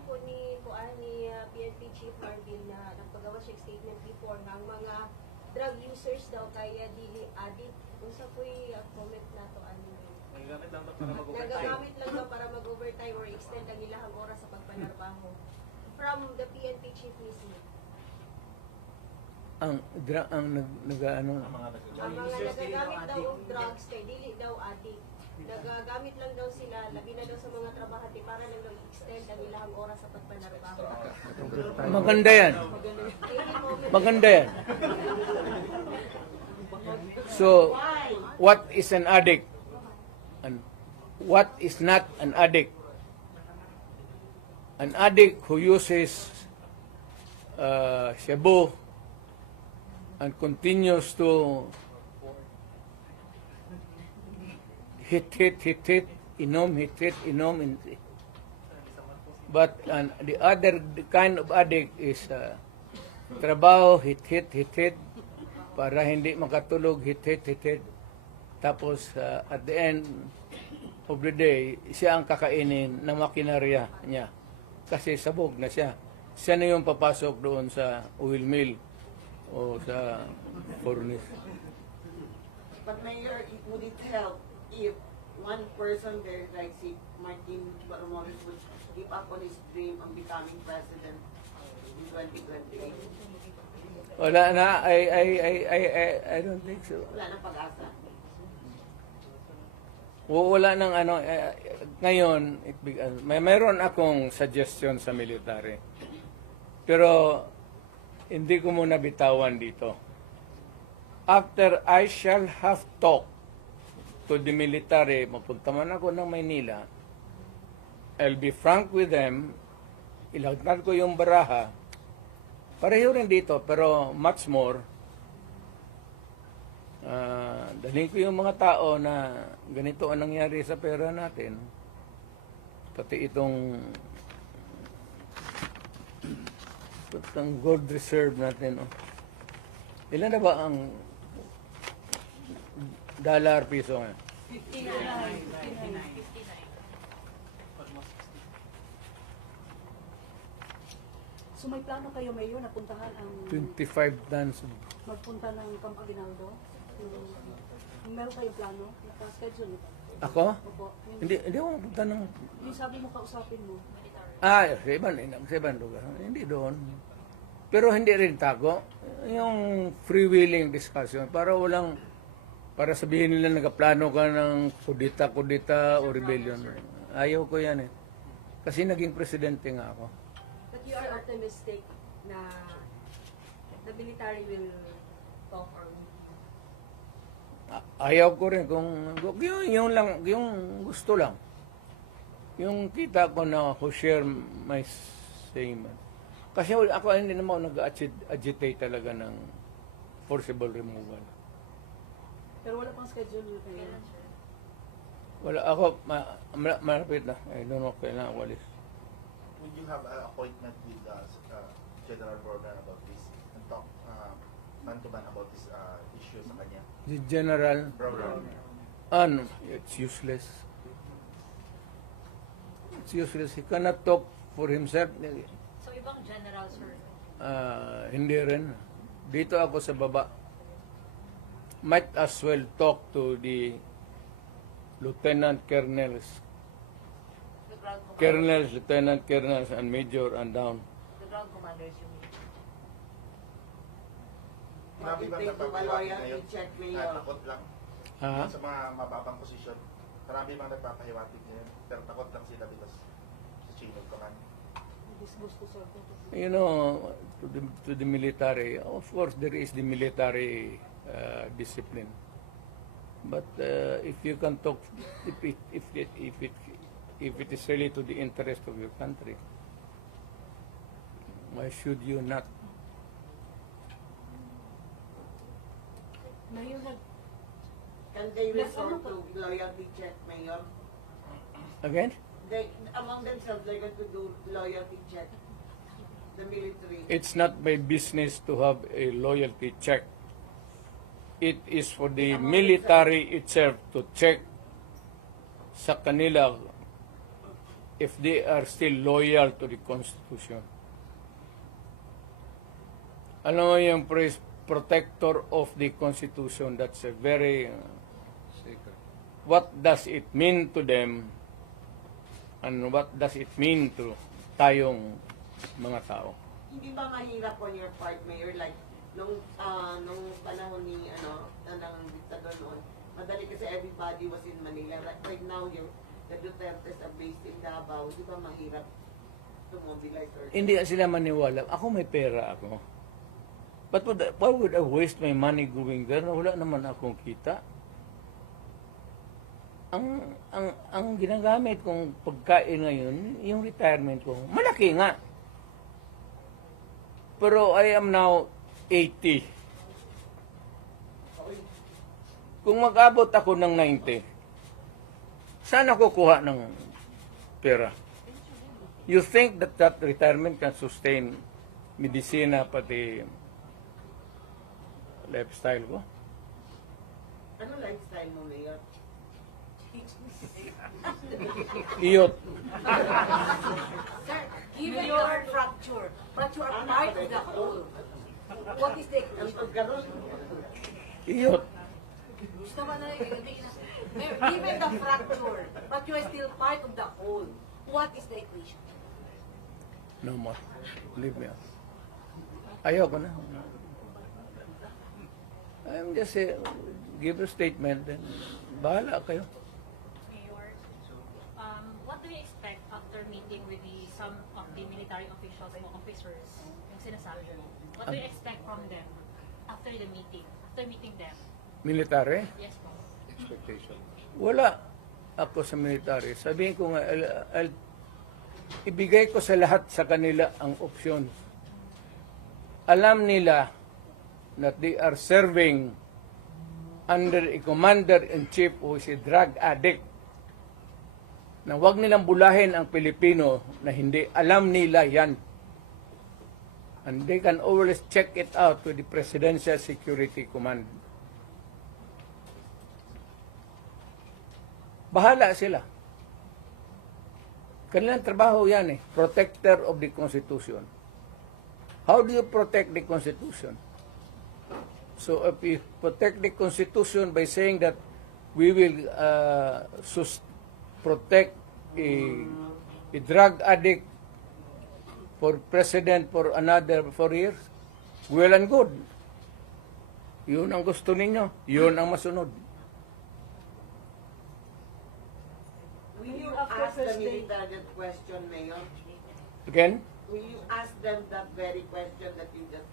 ni PNP Chief Marvin na nagpagawa siya statement before ng mga drug users daw kaya dili addict. Unsa po'y comment na to ano? Nagagamit lang daw para mag-overtime or extend ang ilahang oras sa pagpanarbaho. From the PNP Chief mismo. Ang nagaano Ang mga nagagamit daw og drugs kay dili daw addict. Nagagamit lang daw sila, labi na daw sa mga trabahante para lang daw i-extend ang ilahang oras sa pagpanarbaho. maganda yan. Maganda yan. So, what is an addict? And what is not an addict? An addict who uses shabu and continues to hit, inom. But the other kind of addict is trabaho, hit, para hindi makatulog, hit. Tapos at the end of the day, siya ang kakainin ng makinarya niya. Kasi sabog na siya. Siya na yung papasok doon sa oil mill o sa furnace. But Mayor, would it help if one person there, like si Martin Romualdez, would give up on his dream of becoming president in 2028? Wala na, I don't think so. Wala nang pag-asa. Wala nang ano, ngayon, mayroon akong suggestion sa military. Pero, hindi ko muna bitawan dito. After I shall have talked to the military, mapunta man ako ng Maynila, I'll be frank with them, ilagnan ko yung baraha, pareho rin dito, pero much more, dalhin ko yung mga tao na ganito ang nangyari sa pera natin, pati itong gold reserve natin. Oh. Ilan na ba ang dollar piso ngayon? 59. So may plano kayo, Mayor, na puntahan ang 25 tons. magpunta ng Campo Aguinaldo? Yung meron kayo plano? Naka-schedule ito? Ako? Opo. Hindi ako mapunta ng... Yung sabi mo, kausapin mo. Sa ibang lugar. Hindi doon. Pero hindi rin tago. Yung freewheeling discussion, para sabihin nila nagaplano ka ng kudita o rebellion. Ayaw ko yan eh. Kasi naging presidente nga ako. But you are optimistic na the military will talk or Ayaw ko rin kung yung gusto lang. Yung kita ko na who share my same. Kasi ako hindi naman ako nag-agitate talaga ng forcible removal. Pero wala pang schedule niyo kayo. Wala ako, malapit na. I don't know kailan walis. Will you have an appointment with General Brogan about this and talk man to man about this issue sa kanya? The general, Brogan. ano, it's useless. It's useless. He cannot talk for himself. So, ibang general, sir. Hindi rin. Dito ako sa baba. Might as well talk to the lieutenant colonels, The ground commanders, colonels, lieutenant colonels, and major and down. the ground commanders, you mean. Grabe Bakit bang take to napapaliwanag loyalty ngayon? check, Ah, Mayor? takot lang. Ha? Sa mga mababang posisyon, marami bang nagpapahiwatig ngayon? Pero takot lang sila because sa chain of command. Disgusto sa You know, to the military, of course there is the military discipline. But if you can talk, if it is really to the interest of your country, why should you not? Mayor, Can they resort to loyalty check, Mayor? Again? They, among themselves, they're going to do loyalty check. The military. It's not my business to have a loyalty check. It is for the military itself to check sa kanila if they are still loyal to the Constitution. Alam mo yung protector of the Constitution, that's a very what does it mean to them and what does it mean to tayong mga tao. Hindi ba mahirap on your part, Mayor? Like, nung panahon ni, ng diktador noon, madali kasi everybody was in Manila. Right now, the Dutertes are based in Davao. Di ba mahirap to mobilize or... Hindi sila maniwala. Ako may pera ako. But why would I waste my money going there na wala naman akong kita? Ang ginagamit kong pagkain ngayon, yung retirement ko, malaki nga. Pero I am now 80. Kung mag-abot ako ng 90, saan ako kuha ng pera? You think that retirement can sustain medisina pati lifestyle ko? Ano lifestyle mo, Mayor? Iyot. sir, given your fracture are part of the whole. What is the Ang equation? pagkaroon, Iyot. Gusto mo na Mayor, given the fracture, but you are still part of the whole. What is the equation? No more. Leave me out. Ayoko na. I'm just give a statement then bahala kayo. Mayor, what do you expect after meeting with some of the military officials and officers, yung sinasabi mo? What do you expect from them after the meeting, after meeting them? Military? Yes po. Wala ako sa military. Sabihin ko nga, ibigay ko sa lahat sa kanila ang options. Alam nila that they are serving under a commander-in-chief who is a drug addict. Na huwag nilang bulahin ang Pilipino na hindi alam nila yan. And they can always check it out with the Presidential Security Command. Bahala sila. Kanilang trabaho yan protector of the Constitution. How do you protect the Constitution? So if you protect the Constitution by saying that we will protect a drug addict for president for another 4 years, well and good. Yun ang gusto ninyo. Yun ang masunod. will you ask the military that question, Mayor? Again? Will you ask them that very question that you just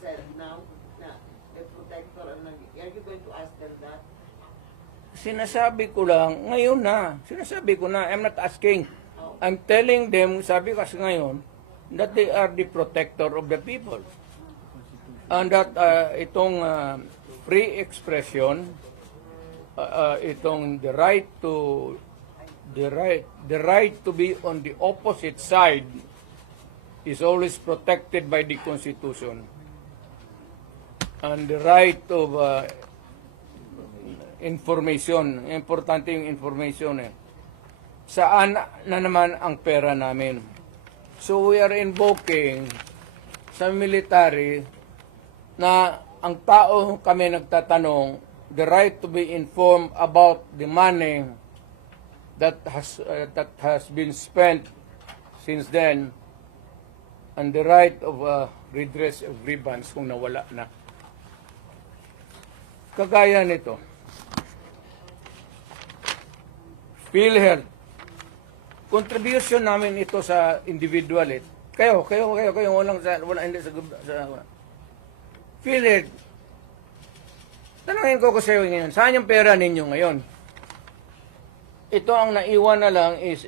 said now? Na the protector, are you going to ask them that? sinasabi ko lang, ngayon na, sinasabi ko na, I'm not asking. I'm telling them, sabi ko kasi ngayon, that they are the protector of the people. And that itong free expression, itong the right to be on the opposite side is always protected by the Constitution. And the right of information, importante yung information Saan na naman ang pera namin? So we are invoking sa military na ang tao kami nagtatanong the right to be informed about the money that has been spent since then and the right of redress of grievance kung nawala na. Kagaya nito. PhilHealth. Contribution namin ito sa individual Kayo, wala hindi sa PhilHealth. Tanungin ko sa iyo ngayon, saan yung pera ninyo ngayon? Ito ang naiwan na lang is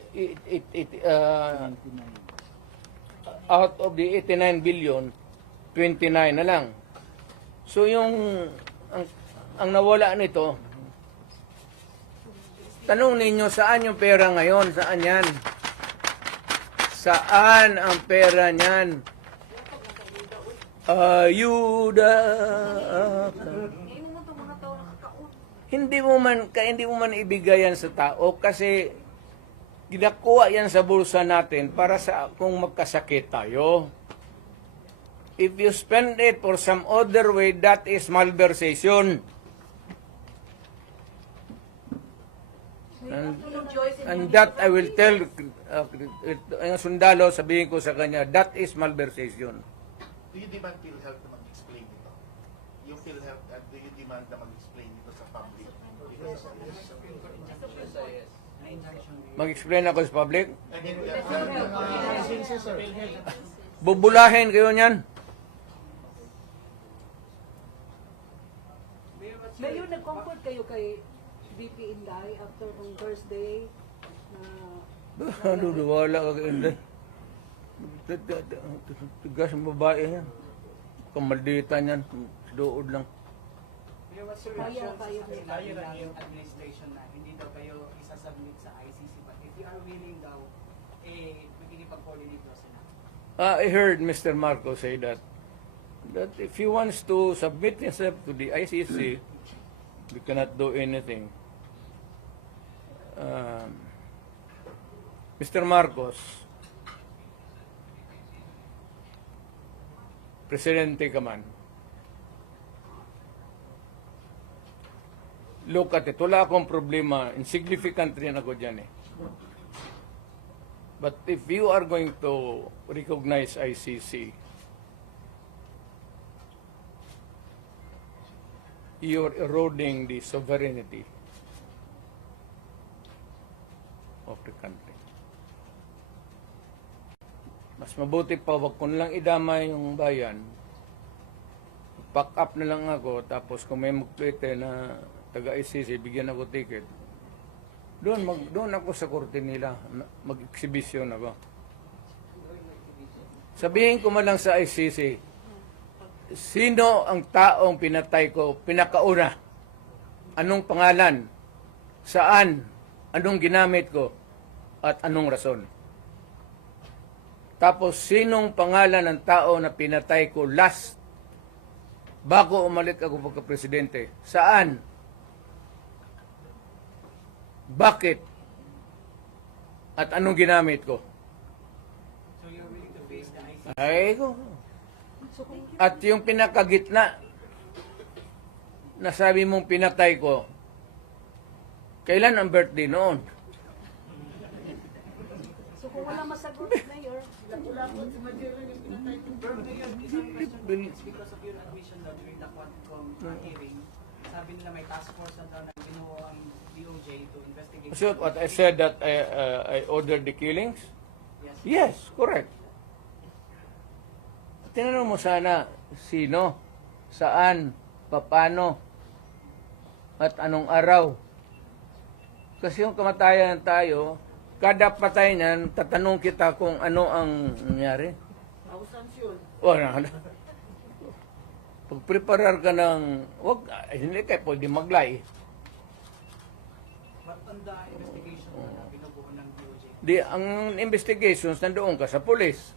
out of the 89 billion, 29 na lang. So yung ang nawala nito, tanong ninyo, saan yung pera ngayon? Saan yan? Saan ang pera niyan? Ayuda. Hindi mo man ibigay yan sa tao kasi ginakuha yan sa bulsa natin para sa kung magkasakit tayo. If you spend it for some other way, that is malversation. And that I will tell ang sundalo, sabihin ko sa kanya, that is malversation. Do you demand PhilHealth na mag-explain ito? Yung PhilHealth, do you demand na mag-explain ito sa public? Mag-explain ako sa public? I mean, Bubulahin kayo niyan. Mayor, nag-comfort kayo kay VP Inday after on Thursday na Wala ka kayo. Tigas ang babae yan. Kamaldita niyan. Dood lang. Pero what's your reaction sa sinabi ng administration na hindi daw kayo isasubmit sa ICC, but if you are willing daw, magkikipag-coordinate daw sila? I heard Mr. Marcos say that if he wants to submit himself to the ICC, we cannot do anything. Mr. Marcos, Presidente ka man, look at it. Wala akong problema. Insignificant rin ako dyan But if you are going to recognize ICC, you're eroding the sovereignty of the country. Mas mabuti pa, wag ko lang idamay yung bayan. Pack up na lang ako, tapos kung may magplete na taga-ICC, bigyan ako ticket. Doon ako sa korte nila, mag-exhibition ako. Sabihin ko man lang sa ICC, sino ang taong pinatay ko, pinakauna? Anong pangalan? Saan? Anong ginamit ko? At anong rason? Tapos, sinong pangalan ng tao na pinatay ko last bago umalik ako pagka-presidente? Saan? Bakit? At anong ginamit ko? So you're willing to face the ICC? Ay ko. At yung pinakagitna na sabi mong pinatay ko, kailan ang birthday noon? so kung wala masagot, Mayor, Lapot si Maduro yung pinatay ko. Pero yun, isang question is because of your admission daw during the Quadcom hearing, sabi nila may task force na daw na binuo ang DOJ to investigate. So what I said that I ordered the killings? Yes. Yes, correct. Tinanong mo sana sino, saan, paano, at anong araw. Kasi yung kamatayan tayo, kada patay niyan, tatanong kita kung ano ang nangyari. Thousands yun. Wala. Pag-preparar ka ng, hindi kayo pwede maglay. But on the investigation na binubuo ng DOJ, Di, ang investigations, nandoon ka sa pulis.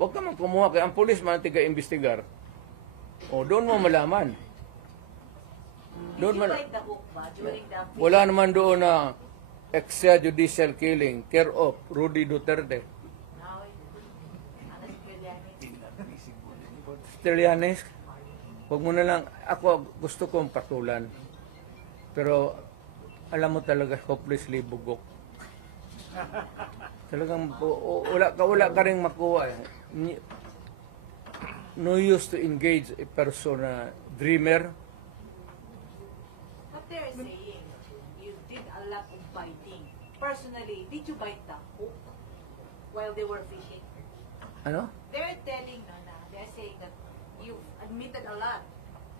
Huwag ka man kumuha, kaya ang pulis man tiga-investigar. O, doon mo malaman. Did Doon you man, bite the hook ba during the wala naman doon na extrajudicial killing, care of Rudy Duterte. Now, ano si Trillanes? Trillanes, huwag mo na lang, ako gusto kong patulan. Pero, alam mo talaga, hopelessly bugok. Talagang, wala ka rin makuha. No use to engage a person na dreamer. What they're saying, you did a lot of biting. Personally, did you bite the hook while they were fishing? Ano? They're telling, they're saying that you admitted a lot,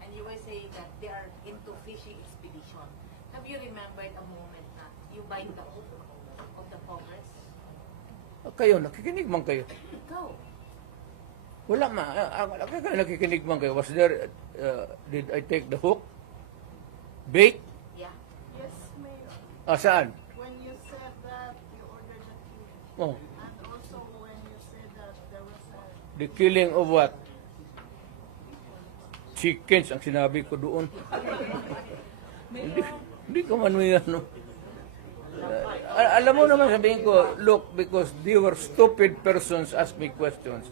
and you were saying that they are into fishing expedition. Have you remembered a moment na you bite the hook of the Congress? Kayo, nakikinig man kayo. Ikaw. Wala nakikinig man kayo. Was there, did I take the hook? Bait? Yeah. Yes, Mayor. Saan? When you said that you ordered the killing, Oh, and also when you said that there was a the killing of what? Chickens ang sinabi ko doon. Hindi ka man may ano. Alam mo naman sabihin ko, look, because they were stupid persons ask me questions.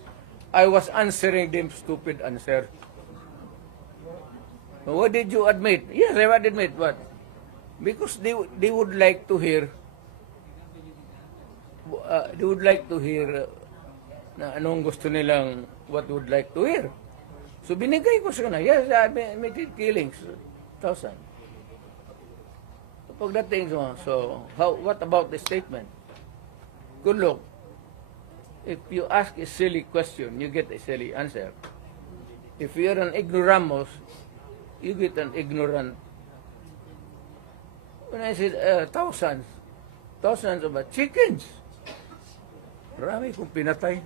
I was answering them stupid answer. What did you admit? Yes, I would admit. What? Because they would like to hear na anong gusto nilang what would like to hear. So binigay ko sa kanila. Yes, I admitted killings. 1,000. Pagdating so what about the statement? Good look. If you ask a silly question, you get a silly answer. If you're an ignoramus, you get an ignorant. When I said thousands of chickens. Marami kong pinatay.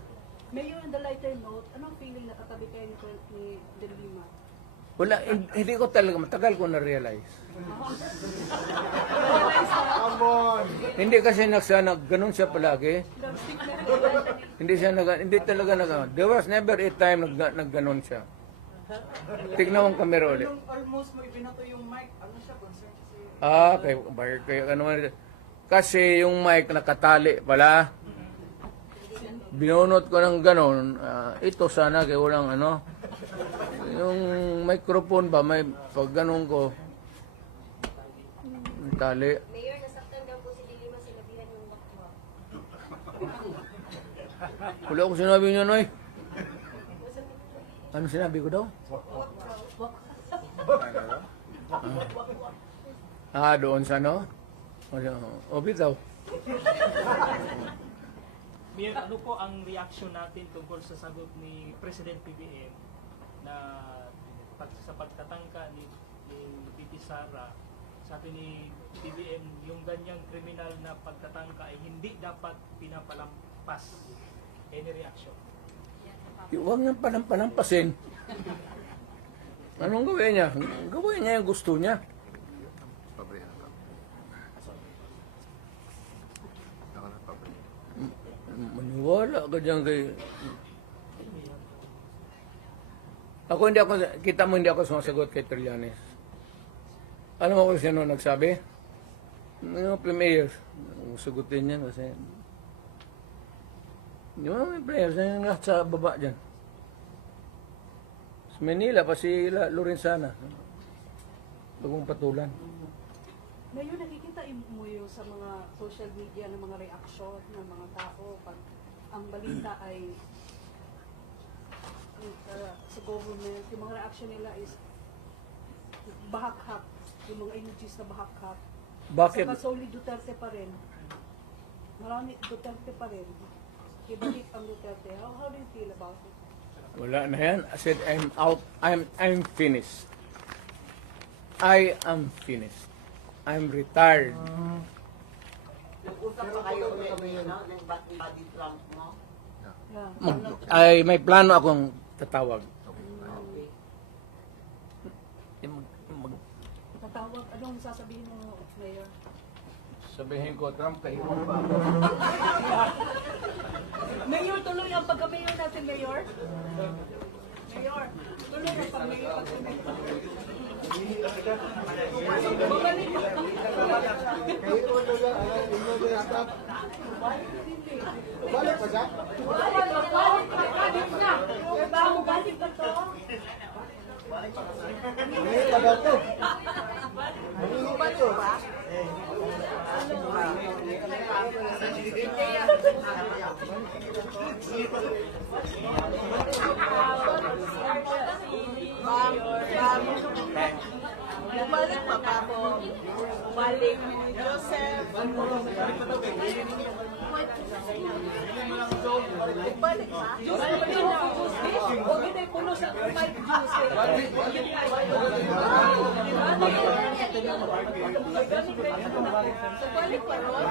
Mayor, on the lighter note, anong feeling na katabi kayo ni De Lima? Wala, hindi ko talaga, matagal ko na-realize. Hindi kasi ganun siya palagi. Hindi talaga there was never a time nagganon siya. Tignan mo ang camera ulit. nung almost mo ibinato yung mic, ano siya, concerned siya. Kaya ano man. Kasi yung mic nakatali pala. Binunot ko ng ganon. Ito sana kaya walang ano. Yung microphone ba, may pag ganon ko. Tali. Mayor, nasaktan daw po si De Lima, sinabihan yung wakwak. Wala ko sinabi niya, Noy. Ano sinabi ko daw? Doon sa no? O, bitaw. Mayor, ano po ang reaction natin tungkol sa sagot ni President PBM na sa pagtatangka ni Titi Sara, sabi ni PBM, yung ganyang kriminal na pagtatangka ay hindi dapat pinapalampas. Any reaction? Huwag niyang panampasin. Anong gawin niya? Gawin niya yung gusto niya. Maniwala ka dyan kay... Kita mo hindi ako sumasagot kay Trillanes. Alam mo kung sino nagsabi? Mga premiers. Sagutin niya kasi... Yung mga premiers, yung sa baba dyan. Sa Manila, pa si Lorenzana. Bagong patulan. Mayor, nakikita mo yung sa mga social media ng mga reaksyon ng mga tao pag ang balita ay sa government, yung mga reaction nila is bahakhap, yung mga emojis na bahakhap. Bakit? Saka solely Duterte pa rin. Marami Duterte pa rin. Ibalik ang Duterte. How do you feel about it? Wala na yan. I said, I'm out. I'm finished. I am finished. I'm retired. Nag-usap pa kayo ulit ng body trump mo? Yeah. Ay, may plano akong tatawag. Okay. Tatawag, anong sasabihin mo, Mayor? Sabihin ko, Trump, kahiwang pa ako. Mayor, tuloy ang pagka-mayor natin, Mayor. Mayor, tuloy ang pag-mayor. Bumalik ka. Balik pa siya? Balik ka to. Hindi pa daw to. Bumalik pa ba ako? Balik. Joseph. Balik pa? Huwag hindi puno sa Mike Juice. Balik pa ron?